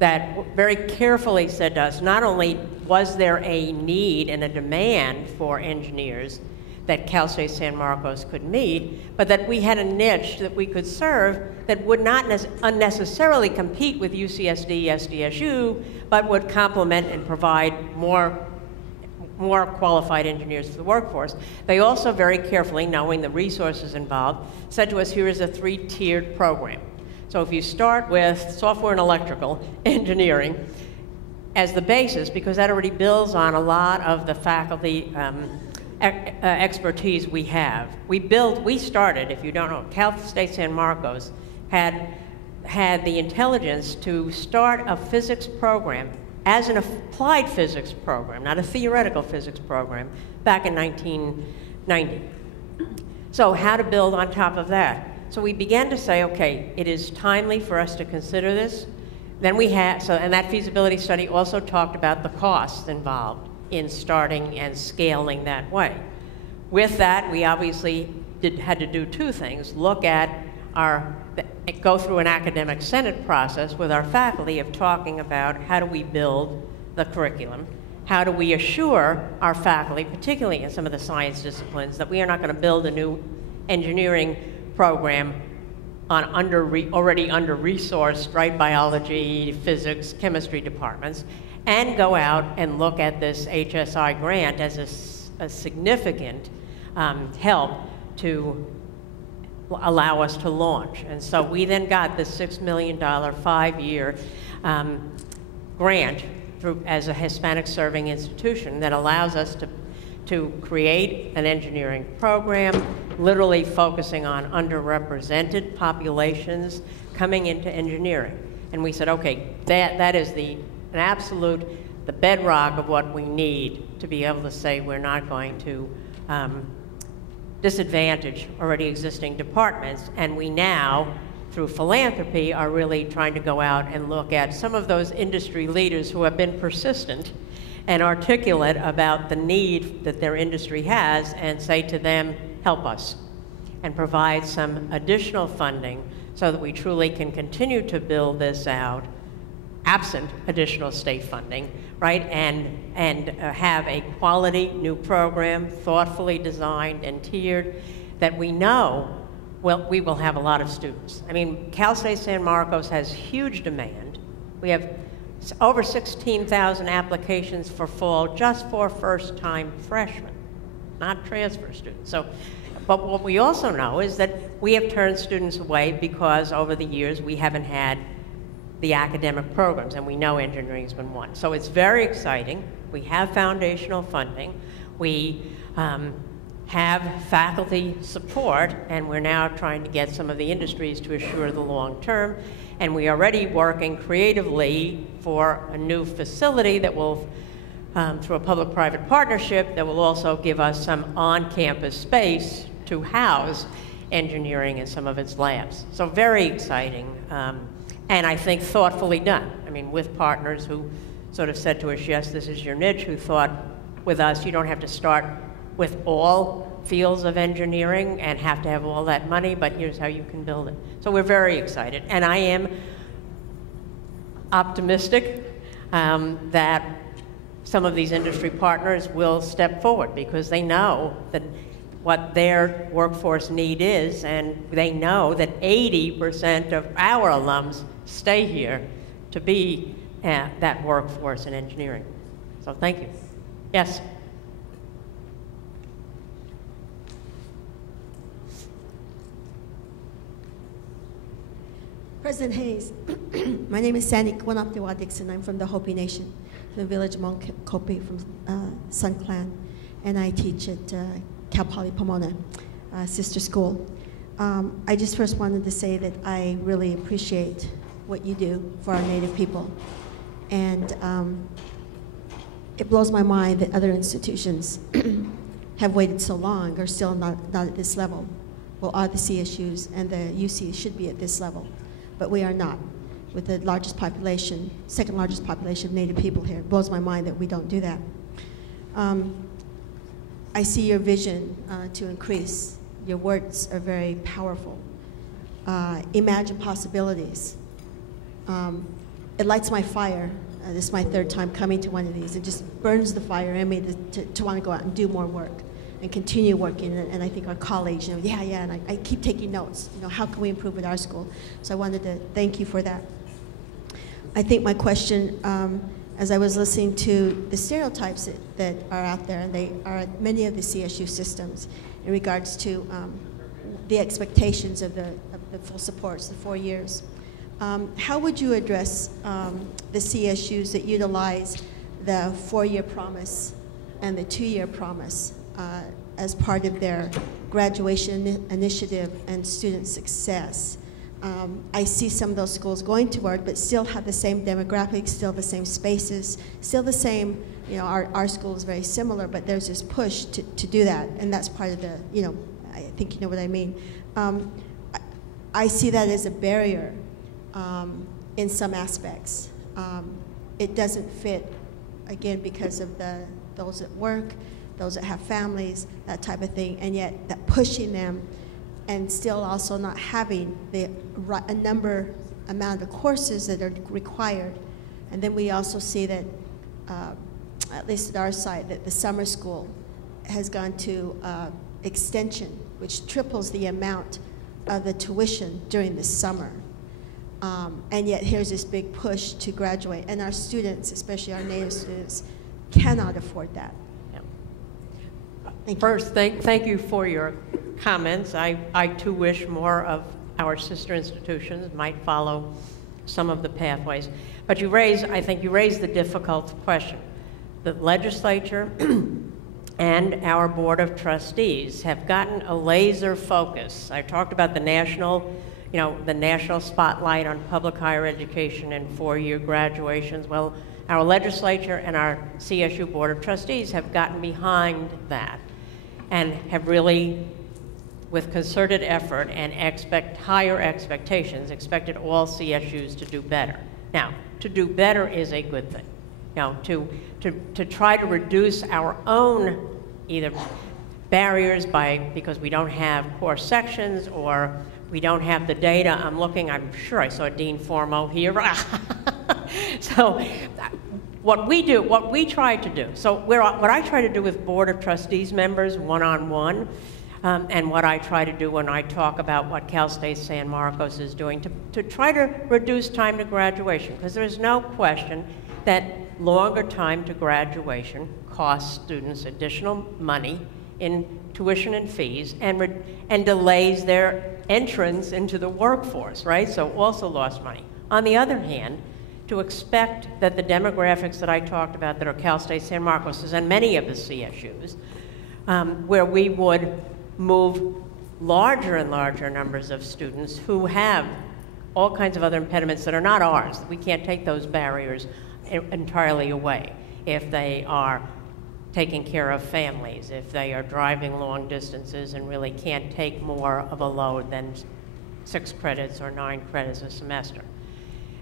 that very carefully said to us, not only was there a need and a demand for engineers that Cal State San Marcos could meet, but that we had a niche that we could serve that would not unnecessarily compete with UCSD, SDSU, but would complement and provide more qualified engineers for the workforce. They also very carefully, knowing the resources involved, said to us, here is a 3-tiered program. So if you start with software and electrical engineering as the basis, because that already builds on a lot of the faculty expertise we have. We started, if you don't know, Cal State San Marcos had the intelligence to start a physics program as an applied physics program, not a theoretical physics program, back in 1990. So how to build on top of that? So we began to say, okay, it is timely for us to consider this. Then and that feasibility study also talked about the costs involved in starting and scaling that way. With that, we obviously had to do 2 things. Look at go through an academic senate process with our faculty of talking about how do we build the curriculum, how do we assure our faculty, particularly in some of the science disciplines, that we are not going to build a new engineering program on already under-resourced, right, biology, physics, chemistry departments, and go out and look at this HSI grant as a significant help to allow us to launch. And so we then got this $6 million 5-year grant as a Hispanic serving institution that allows us to create an engineering program, literally focusing on underrepresented populations coming into engineering. And we said, okay, that is an absolute the bedrock of what we need to be able to say we're not going to disadvantage already existing departments. And we now, through philanthropy, are really trying to go out and look at some of those industry leaders who have been persistent and articulate about the need that their industry has, and say to them, help us, and provide some additional funding so that we truly can continue to build this out, absent additional state funding, right? And have a quality new program, thoughtfully designed and tiered, that we know we will have a lot of students. I mean, Cal State San Marcos has huge demand. We have over 16,000 applications for fall just for first-time freshmen, not transfer students. So, but what we also know is that we have turned students away because over the years we haven't had the academic programs, and we know engineering has been one. So it's very exciting. We have foundational funding. We have faculty support, and we're now trying to get some of the industries to assure the long term. And we are already working creatively for a new facility that will, through a public-private partnership, that will also give us some on-campus space to house engineering in some of its labs. So very exciting, and I think thoughtfully done. I mean, with partners who sort of said to us, yes, this is your niche, who thought with us, you don't have to start with all fields of engineering and have to have all that money, but here's how you can build it. So we're very excited, and I am optimistic that some of these industry partners will step forward, because they know that what their workforce need is, and they know that 80% of our alums stay here to be that workforce in engineering. So thank you. Yes? President Hayes, my name is Sandy Kwanaptiwa Dixon. I'm from the Hopi Nation, the village of Mount Kopi from Sun Clan, and I teach at Cal Poly Pomona, sister school. I just first wanted to say that I really appreciate what you do for our Native people. And it blows my mind that other institutions have waited so long, are still not at this level. Well, all the CSUs and the UC should be at this level, but we are not. With the largest population, second largest population of Native people here. It blows my mind that we don't do that. I see your vision to increase. Your words are very powerful. Imagine possibilities. It lights my fire. This is my third time coming to one of these. It just burns the fire in me to want to go out and do more work and continue working. And I think our colleagues, and I keep taking notes. How can we improve with our school? So I wanted to thank you for that. I think my question, as I was listening to the stereotypes that are out there, and they are at many of the CSU systems in regards to the expectations of the full supports, the 4 years. How would you address the CSUs that utilize the 4-year promise and the 2-year promise as part of their graduation initiative and student success? I see some of those schools going to work, but still have the same demographics, still the same spaces, still the same, our school is very similar, but there's this push to do that, and that's part of the, I think you know what I mean. I see that as a barrier in some aspects. It doesn't fit, again, because of those that work, those that have families, that type of thing, and yet that pushing them and still also not having amount of courses that are required. And then we also see that, at least at our side, that the summer school has gone to extension, which triples the amount of the tuition during the summer. And yet here's this big push to graduate. And our students, especially our Native students, cannot afford that. First, thank you for your comments. I too wish more of our sister institutions might follow some of the pathways. But I think you raised the difficult question. The legislature and our Board of Trustees have gotten a laser focus. I talked about the national spotlight on public higher education and 4-year graduations. Well, Our legislature and our CSU Board of Trustees have gotten behind that and have really, with concerted effort and higher expectations, expected all CSUs to do better. Now, to do better is a good thing. Now, to try to reduce our own either barriers because we don't have core sections or we don't have the data. I'm sure I saw Dean Formo here. So what we try to do, what I try to do with Board of Trustees members one-on-one, and what I try to do when I talk about what Cal State San Marcos is doing to try to reduce time to graduation, because there's no question that longer time to graduation costs students additional money in tuition and fees and delays their entrance into the workforce, right? So also lost money. On the other hand, to expect that the demographics that I talked about that are Cal State San Marcos and many of the CSUs, where we would move larger and larger numbers of students who have all kinds of other impediments that are not ours. We can't take those barriers entirely away. If they are taking care of families, if they are driving long distances and really can't take more of a load than 6 credits or 9 credits a semester.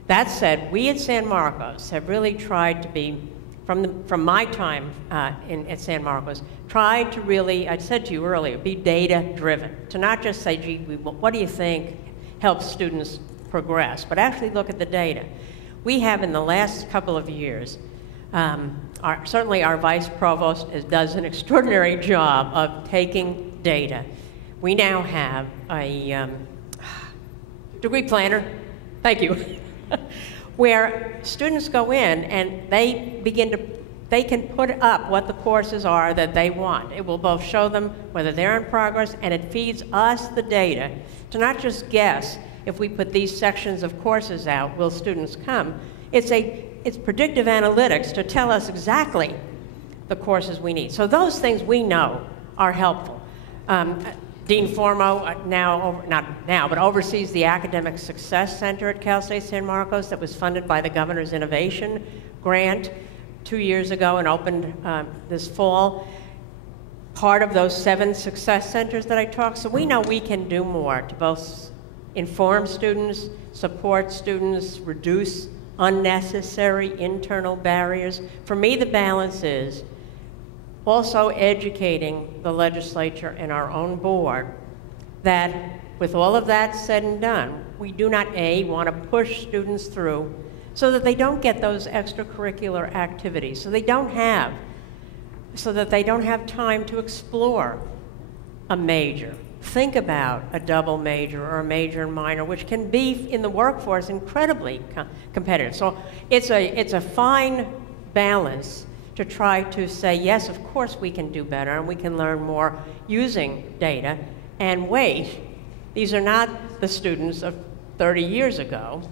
That said, we at San Marcos have really tried to be, from my time at San Marcos, tried to really, I said to you earlier, be data-driven. To not just say, gee, what do you think helps students progress, but actually look at the data. We have, in the last couple of years, certainly our vice provost does an extraordinary job of taking data. We now have a degree planner, thank you, where students go in and they can put up what the courses are that they want. It will both show them whether they're in progress, and it feeds us the data to not just guess if we put these sections of courses out, will students come? It's predictive analytics to tell us exactly the courses we need. So those things we know are helpful. Dean Formo not now, but oversees the Academic Success Center at Cal State San Marcos that was funded by the Governor's Innovation Grant 2 years ago and opened this fall. Part of those 7 success centers that I talked, so we know we can do more to both inform students, support students, reduce unnecessary internal barriers. For me, the balance is also educating the legislature and our own board that with all of that said and done, we do not, A, want to push students through so that they don't get those extracurricular activities, so that they don't have time to explore a major. Think about a double major or a major and minor, which can be in the workforce incredibly competitive. So it's a fine balance to try to say, yes, of course we can do better and we can learn more using data. And wait, these are not the students of 30 years ago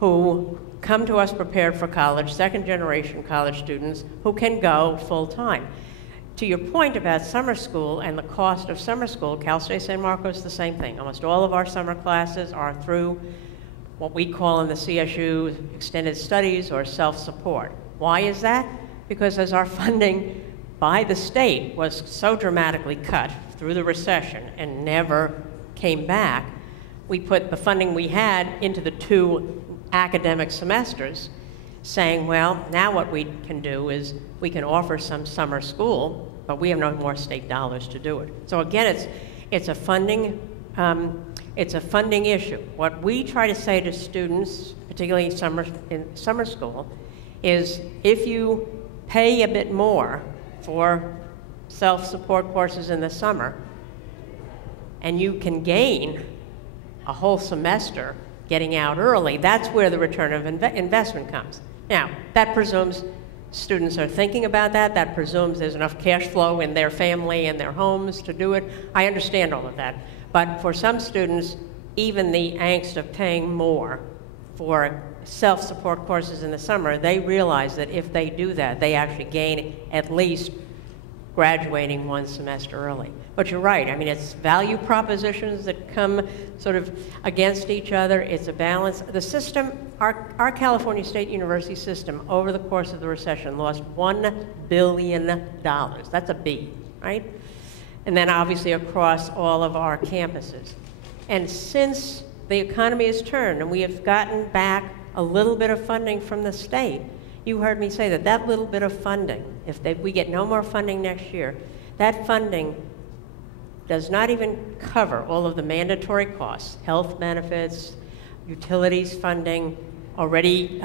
who come to us prepared for college, second-generation college students who can go full-time. To your point about summer school and the cost of summer school, Cal State San Marcos, the same thing. Almost all of our summer classes are through what we call in the CSU extended studies or self-support. Why is that? Because as our funding by the state was so dramatically cut through the recession and never came back, we put the funding we had into the 2 academic semesters, saying, well, now what we can do is we can offer some summer school, but we have no more state dollars to do it. So again, it's a funding issue. What we try to say to students, particularly in summer school, is if you pay a bit more for self-support courses in the summer, and you can gain a whole semester getting out early, that's where the return of investment comes. Now, that presumes students are thinking about that. That presumes there's enough cash flow in their family and their homes to do it. I understand all of that. But for some students, even the angst of paying more for self-support courses in the summer, they realize that if they do that, they actually gain at least graduating one semester early. But you're right, I mean, it's value propositions that come sort of against each other. It's a balance. The system, our California State University system, over the course of the recession, lost $1 billion. That's a B, right? And then obviously across all of our campuses. And since the economy has turned and we have gotten back a little bit of funding from the state, you heard me say that that little bit of funding, if we get no more funding next year, that funding does not even cover all of the mandatory costs, health benefits, utilities funding, already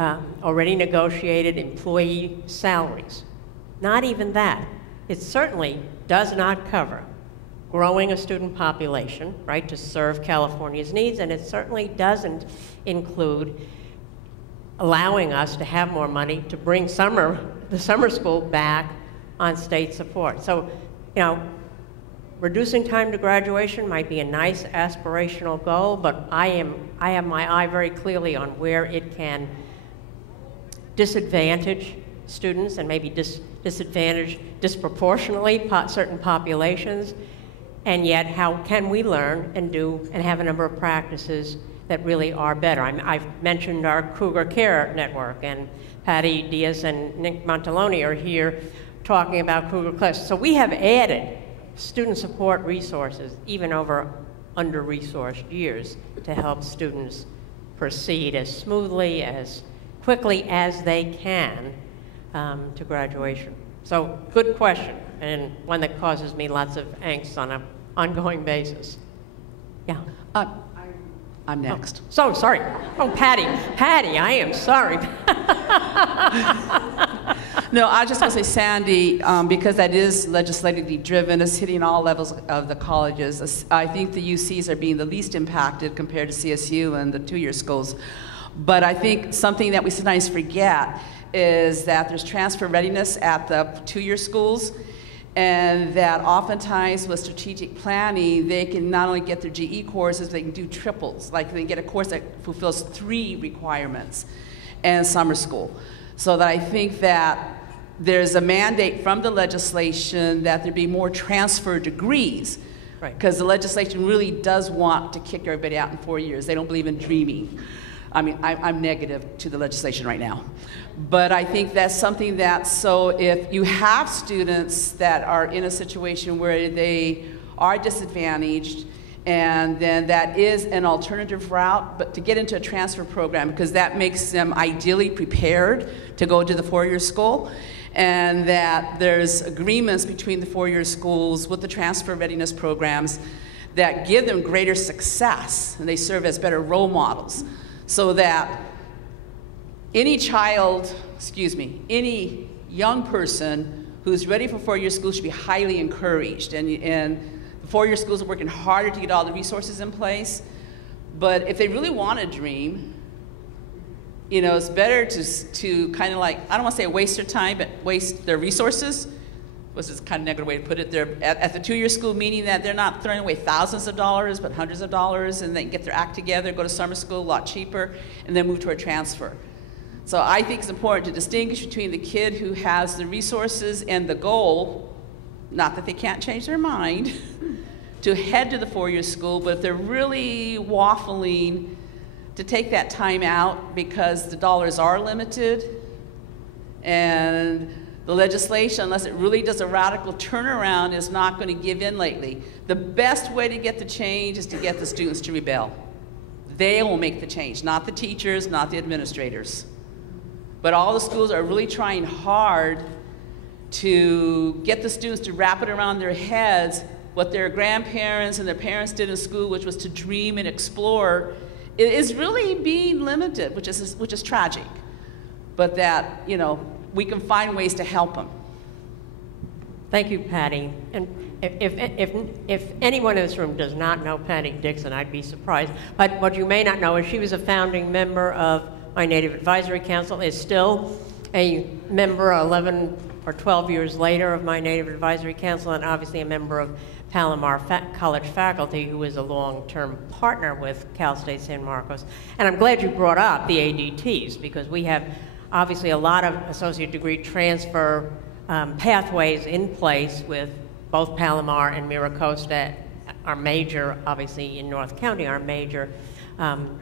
negotiated employee salaries. Not even that. It certainly does not cover growing a student population, right, to serve California's needs, and it certainly doesn't include allowing us to have more money to bring the summer school back on state support. So, you know, reducing time to graduation might be a nice aspirational goal, but I have my eye very clearly on where it can disadvantage students and maybe disadvantage disproportionately certain populations, and yet how can we learn and have a number of practices that really are better. I've mentioned our Cougar Care Network, and Patty Diaz and Nick Montaloni are here talking about Cougar Class. So we have added student support resources, even over under-resourced years, to help students proceed as smoothly, as quickly as they can to graduation. So good question, and one that causes me lots of angst on an ongoing basis. Yeah. I'm next. Oh, so sorry. Oh, Patty, I am sorry. No, I just want to say, Sandy, because that is legislatively driven, it's hitting all levels of the colleges. I think the UCs are being the least impacted compared to CSU and the two-year schools. But I think something that we sometimes forget is that there's transfer readiness at the two-year schools, and that oftentimes with strategic planning, they can not only get their GE courses, they can do triples. Like they get a course that fulfills 3 requirements in summer school. So that I think that there's a mandate from the legislation that there be more transfer degrees. Right. Because the legislation really does want to kick everybody out in 4 years. They don't believe in dreaming. I mean, I'm negative to the legislation right now. But I think that's something that, so if you have students that are in a situation where they are disadvantaged, and then that is an alternative route, but to get into a transfer program, because that makes them ideally prepared to go to the 4-year school, and that there's agreements between the 4-year schools with the transfer readiness programs that give them greater success, and they serve as better role models. So that any young person who's ready for 4-year school should be highly encouraged. And the 4-year schools are working harder to get all the resources in place. But if they really want to dream, you know, it's better to kind of like, I don't want to say waste their time, but waste their resources. Was this kind of negative way to put it? They're at the 2-year school, meaning that they're not throwing away thousands of dollars, but hundreds of dollars, and they can get their act together, go to summer school a lot cheaper, and then move to a transfer. So I think it's important to distinguish between the kid who has the resources and the goal, not that they can't change their mind, to head to the 4-year school, but if they're really waffling, to take that time out because the dollars are limited, and the legislation, unless it really does a radical turnaround, is not going to give in lately. The best way to get the change is to get the students to rebel. They will make the change, not the teachers, not the administrators. But all the schools are really trying hard to get the students to wrap it around their heads what their grandparents and their parents did in school, which was to dream and explore, is really being limited, which is tragic. But that, you know, we can find ways to help them. Thank you, Patty. And if anyone in this room does not know Patty Dixon, I'd be surprised. But what you may not know is she was a founding member of my Native Advisory Council, is still a member 11 or 12 years later of my Native Advisory Council, and obviously a member of Palomar College faculty, who is a long-term partner with Cal State San Marcos. And I'm glad you brought up the ADTs, because we have obviously a lot of associate degree transfer pathways in place with both Palomar and Miracosta, our major, obviously in North County, our major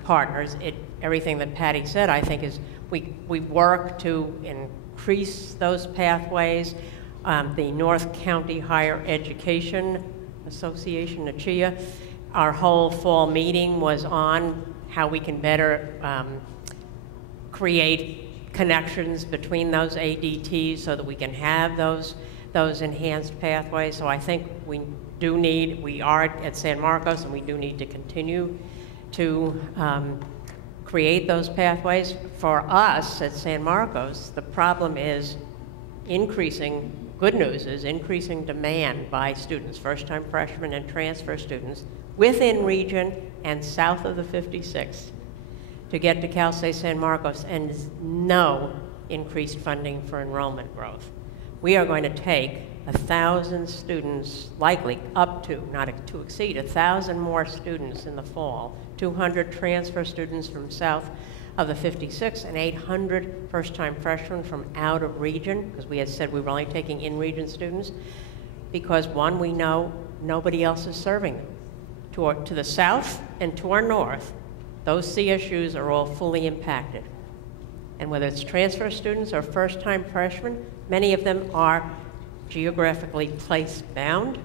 partners. Everything that Patty said, I think, is we work to increase those pathways. The North County Higher Education Association, NACHIA, our whole fall meeting was on how we can better create connections between those ADTs so that we can have those enhanced pathways. So I think we are at San Marcos, and we do need to continue to create those pathways. For us at San Marcos, the problem is good news is increasing demand by students, first-time freshmen and transfer students, within region and south of the 56 to get to Cal State San Marcos, and no increased funding for enrollment growth. We are going to take 1,000 students, likely up to, not to exceed, 1,000 more students in the fall, 200 transfer students from south of the 56 and 800 first-time freshmen from out of region, because we had said we were only taking in-region students, because one, we know nobody else is serving them. To the south and to our north, those CSUs are all fully impacted. And whether it's transfer students or first-time freshmen, many of them are geographically place-bound,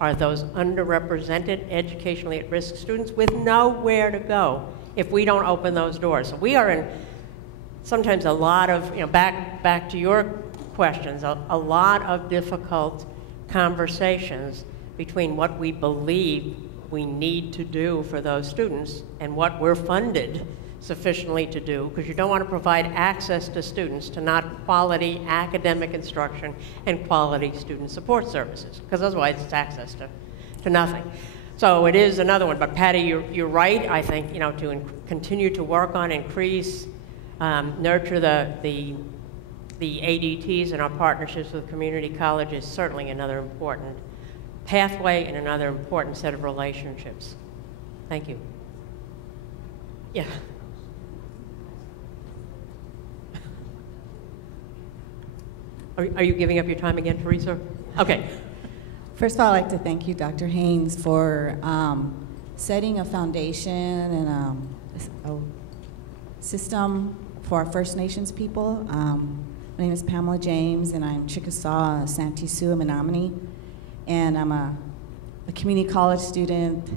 are those underrepresented, educationally at-risk students with nowhere to go if we don't open those doors. So we are in sometimes a lot of, back to your questions, a lot of difficult conversations between what we believe we need to do for those students and what we're funded sufficiently to do, because you don't want to provide access to students to not quality academic instruction and quality student support services, because otherwise it's access to nothing. So it is another one. But Patty, you're right. I think to continue to work on, increase, nurture the ADTs and our partnerships with community college is certainly another important pathway and another important set of relationships. Thank you. Yeah. Are you giving up your time again, Teresa? Okay. First of all, I'd like to thank you, Dr. Haynes, for setting a foundation and a system for our First Nations people. My name is Pamela James, and I'm Chickasaw, Santee Sioux, Menominee, and I'm a community college student.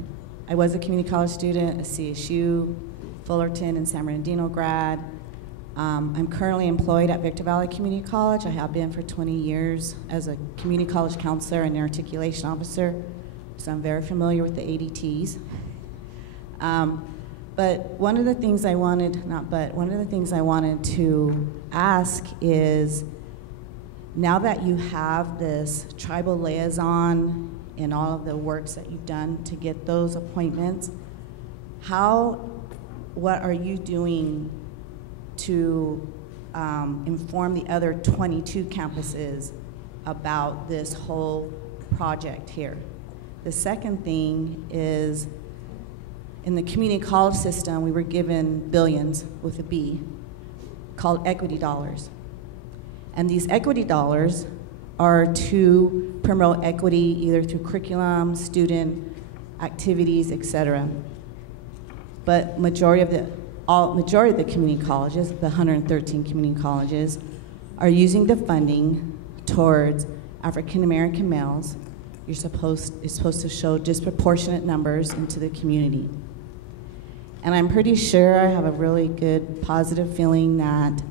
I was a community college student at CSU, Fullerton, and San Bernardino grad. I'm currently employed at Victor Valley Community College. I have been for 20 years as a community college counselor and articulation officer, so I'm very familiar with the ADTs. But one of the things I wanted to ask is, now that you have this tribal liaison and all of the works that you've done to get those appointments, what are you doing to inform the other 22 campuses about this whole project here? The second thing is, in the community college system, we were given billions with a B called equity dollars. And these equity dollars are to promote equity either through curriculum, student activities, etc. But majority of the community colleges, the 113 community colleges, are using the funding towards African American males. It's supposed to show disproportionate numbers into the community. And I'm pretty sure, I have a really good positive feeling that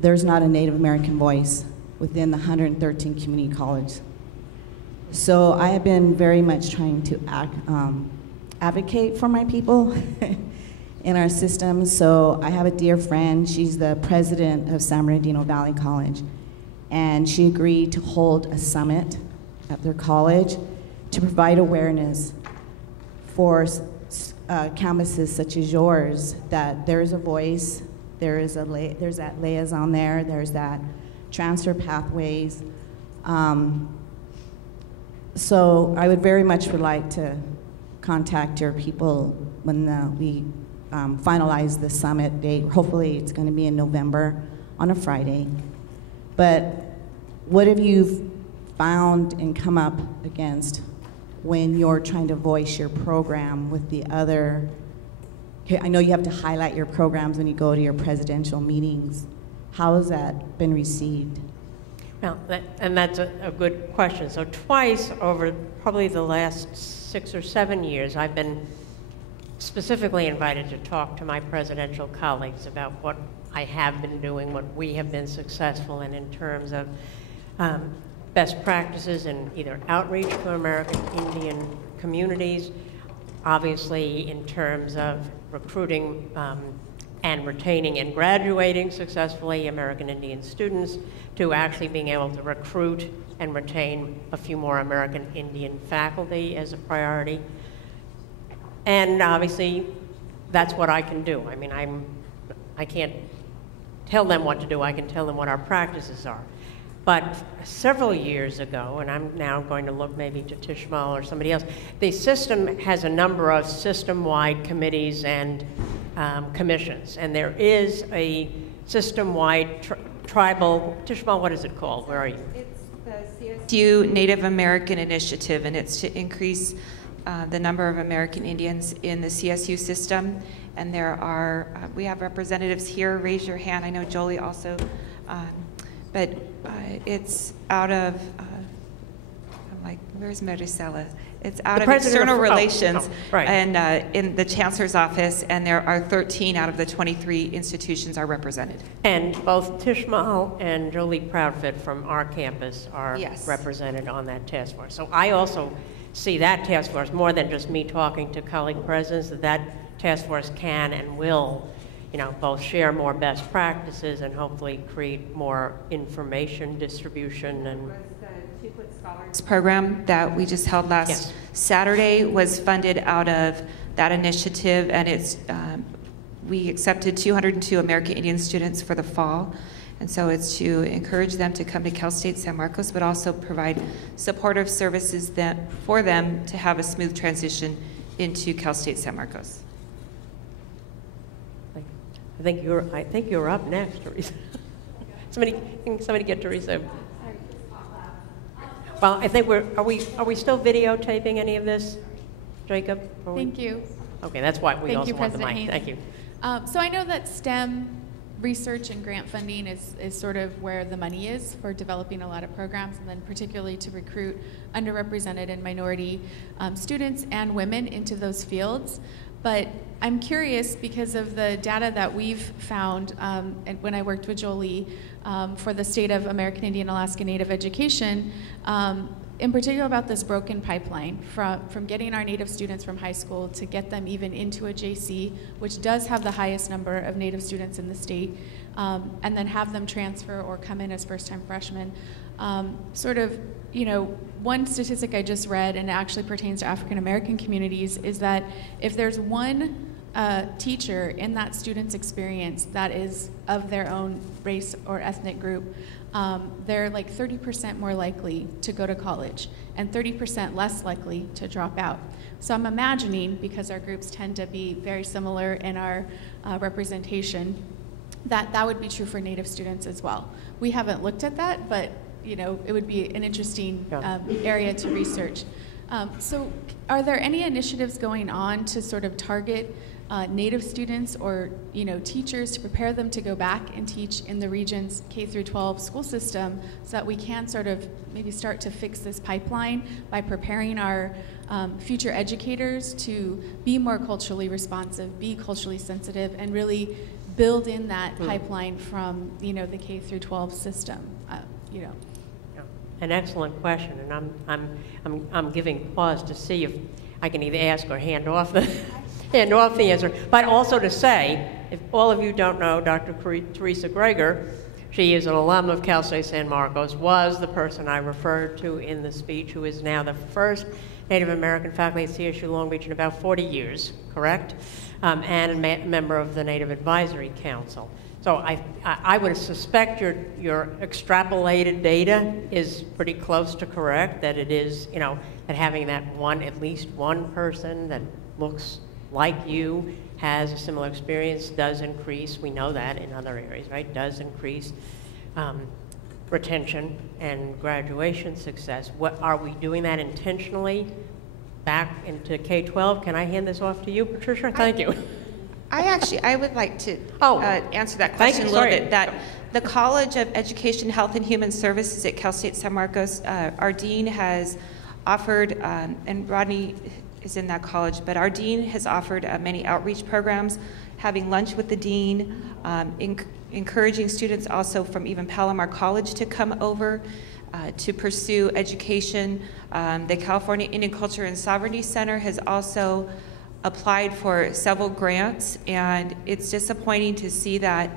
there's not a Native American voice within the 113 community colleges. So I have been very much trying to advocate for my people in our system. So I have a dear friend, she's the president of San Bernardino Valley College, and she agreed to hold a summit at their college to provide awareness for campuses such as yours, that there's a voice, there's that liaison there, there's that transfer pathways. So I would very much like to contact your people when we finalize the summit date. Hopefully it's going to be in November on a Friday. But what have you found and come up against when you're trying to voice your program with the other? I know you have to highlight your programs when you go to your presidential meetings. How has that been received? Well, that's a good question. So twice over probably the last 6 or 7 years, I've been specifically invited to talk to my presidential colleagues about what I have been doing, what we have been successful in terms of best practices in either outreach to American Indian communities, obviously in terms of recruiting and retaining and graduating successfully American Indian students, to actually being able to recruit and retain a few more American Indian faculty as a priority. And obviously, that's what I can do. I mean, I can't tell them what to do, I can tell them what our practices are. But several years ago, and I'm now going to look maybe to Tishmal or somebody else, the system has a number of system-wide committees and commissions, and there is a system-wide tribal, Tishmal, what is it called? Where are you? It's the CSU Native American Initiative, and it's to increase the number of American Indians in the CSU system. And there are, we have representatives here. Raise your hand. I know Jolie also, but it's out of, I'm like, where's Maricela? It's out of External Relations right. and in the Chancellor's office, and there are 13 out of the 23 institutions are represented. And both Tishmal and Jolie Proudfit from our campus are Yes. represented on that task force. So I also see that task force, more than just me talking to colleague presidents, that task force can and will, you know, both share more best practices and hopefully create more information distribution. And Scholars program that we just held last Saturday was funded out of that initiative, and it's we accepted 202 American Indian students for the fall, and so it's to encourage them to come to Cal State San Marcos, but also provide supportive services for them to have a smooth transition into Cal State San Marcos. I think you're up next, Teresa. Somebody get Teresa. Well, I think are we still videotaping any of this, Jacob? Thank you. Okay, that's why we also want the mic. Haynes. Thank you. So I know that STEM research and grant funding is sort of where the money is for developing a lot of programs, and then particularly to recruit underrepresented and minority students and women into those fields. But I'm curious, because of the data that we've found, and when I worked with Jolie for the State of American Indian Alaska Native Education, in particular about this broken pipeline from getting our Native students from high school to get them even into a JC, which does have the highest number of Native students in the state, and then have them transfer or come in as first-time freshmen. Sort of, you know, one statistic I just read, and it actually pertains to African American communities, is that if there's one teacher in that student's experience that is of their own race or ethnic group, they're like 30% more likely to go to college and 30% less likely to drop out. So I'm imagining, because our groups tend to be very similar in our representation, that would be true for Native students as well. We haven't looked at that, but you know, it would be an interesting area to research. So are there any initiatives going on to sort of target Native students or, you know, teachers to prepare them to go back and teach in the region's K through 12 school system, so that we can sort of maybe start to fix this pipeline by preparing our future educators to be more culturally responsive, be culturally sensitive, and really build in that pipeline from, you know, the K through 12 system, you know. An excellent question, and I'm giving pause to see if I can either ask or hand off the answer. But also to say, if all of you don't know Dr. Teresa Greger, she is an alum of Cal State San Marcos, was the person I referred to in the speech, who is now the first Native American faculty at CSU Long Beach in about 40 years, correct? And a member of the Native Advisory Council. So I would suspect your extrapolated data is pretty close to correct, that it is, you know, that having that at least one person that looks like you, has a similar experience, does increase. We know that in other areas, right? Does increase retention and graduation success. What, are we doing that intentionally back into K-12? Can I hand this off to you, Patricia? Thank you. I would like to answer that Thank question you. a little Sorry. bit. That the College of Education, Health, and Human Services at Cal State San Marcos, our dean has offered, and Rodney is in that college, but our dean has offered many outreach programs, having lunch with the dean, encouraging students also from even Palomar College to come over to pursue education. The California Indian Culture and Sovereignty Center has also applied for several grants, and it's disappointing to see that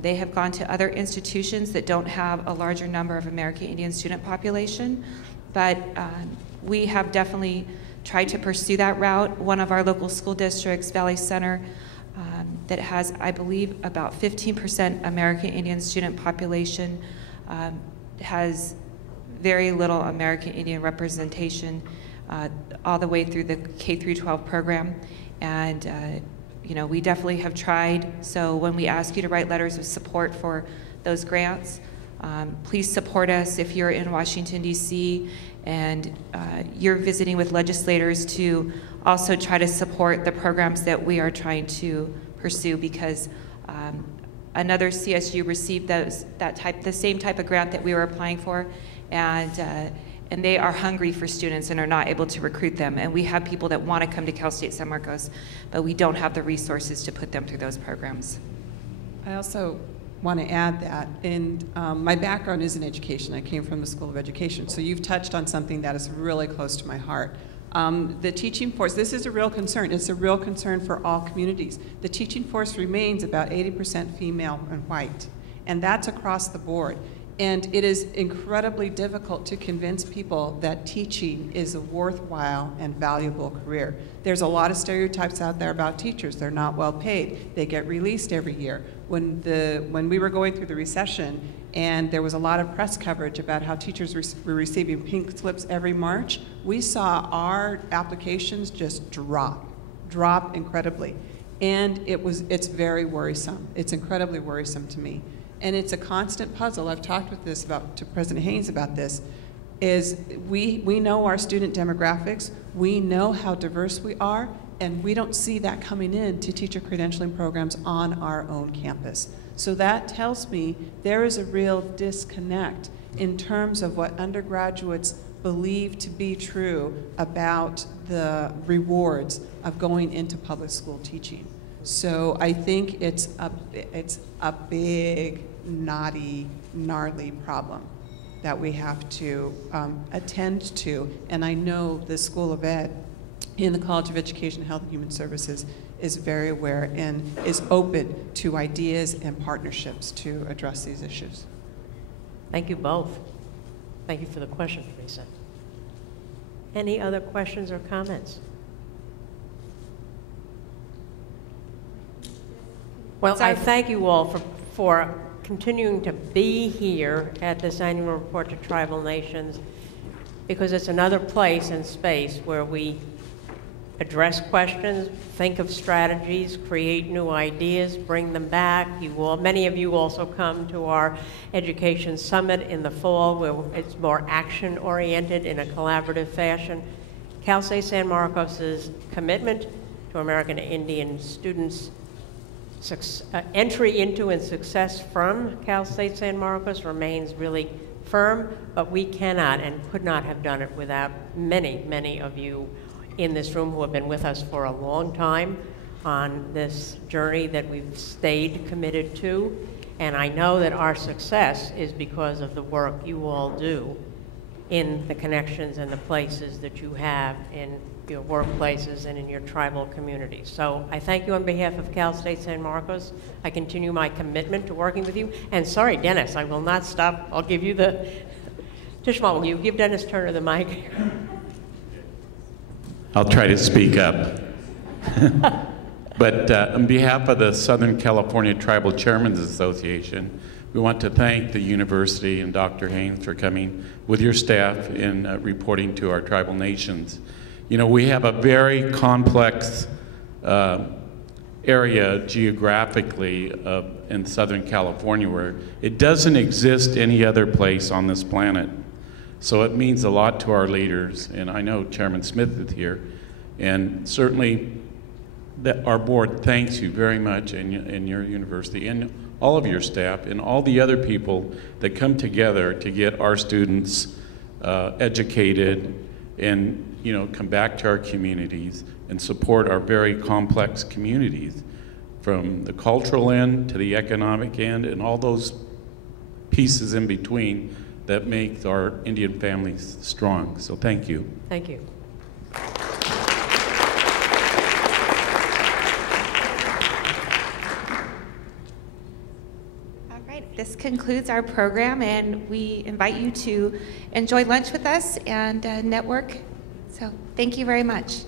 they have gone to other institutions that don't have a larger number of American Indian student population. But we have definitely tried to pursue that route. One of our local school districts, Valley Center, that has, I believe, about 15% American Indian student population, has very little American Indian representation all the way through the K through 12 program. And you know, we definitely have tried. So when we ask you to write letters of support for those grants, please support us if you're in Washington, D.C., and you're visiting with legislators to also try to support the programs that we are trying to pursue, because another CSU received the same type of grant that we were applying for, and they are hungry for students and are not able to recruit them. And we have people that want to come to Cal State San Marcos, but we don't have the resources to put them through those programs. I also want to add that, and my background is in education. I came from the School of Education, so you've touched on something that is really close to my heart. The teaching force, this is a real concern. It's a real concern for all communities. The teaching force remains about 80% female and white, and that's across the board. And it is incredibly difficult to convince people that teaching is a worthwhile and valuable career. There's a lot of stereotypes out there about teachers. They're not well paid. They get released every year. When we were going through the recession and there was a lot of press coverage about how teachers were receiving pink slips every March, we saw our applications just drop incredibly. And it's very worrisome. It's incredibly worrisome to me. And it's a constant puzzle. I've talked to President Haynes about this, is we know our student demographics, we know how diverse we are, and we don't see that coming in to teacher credentialing programs on our own campus. So that tells me there is a real disconnect in terms of what undergraduates believe to be true about the rewards of going into public school teaching. So I think it's a big, knotty, gnarly problem that we have to attend to. And I know the School of Ed in the College of Education, Health, and Human Services is very aware and is open to ideas and partnerships to address these issues. Thank you both. Thank you for the question, Teresa. Any other questions or comments? Well, I thank you all for continuing to be here at this annual report to tribal nations, because it's another place and space where we address questions, think of strategies, create new ideas, bring them back. Many of you also come to our Education Summit in the fall, where it's more action-oriented in a collaborative fashion. Cal State San Marcos's commitment to American Indian students' entry into and success from Cal State San Marcos remains really firm, but we cannot and could not have done it without many, many of you in this room who have been with us for a long time on this journey that we've stayed committed to. And I know that our success is because of the work you all do in the connections and the places that you have in your workplaces and in your tribal communities. So I thank you on behalf of Cal State San Marcos. I continue my commitment to working with you. And sorry, Dennis, I will not stop. I'll give you the, Tishma, will you give Dennis Turner the mic? I'll try to speak up. But on behalf of the Southern California Tribal Chairmen's Association, we want to thank the university and Dr. Haynes for coming with your staff in reporting to our tribal nations. You know, we have a very complex area geographically in Southern California where it doesn't exist any other place on this planet. So it means a lot to our leaders, and I know Chairman Smith is here, and certainly that our board thanks you very much, and your university and all of your staff and all the other people that come together to get our students educated and come back to our communities and support our very complex communities, from the cultural end to the economic end and all those pieces in between that make our Indian families strong. So thank you. Thank you. All right, this concludes our program, and we invite you to enjoy lunch with us and network. So thank you very much.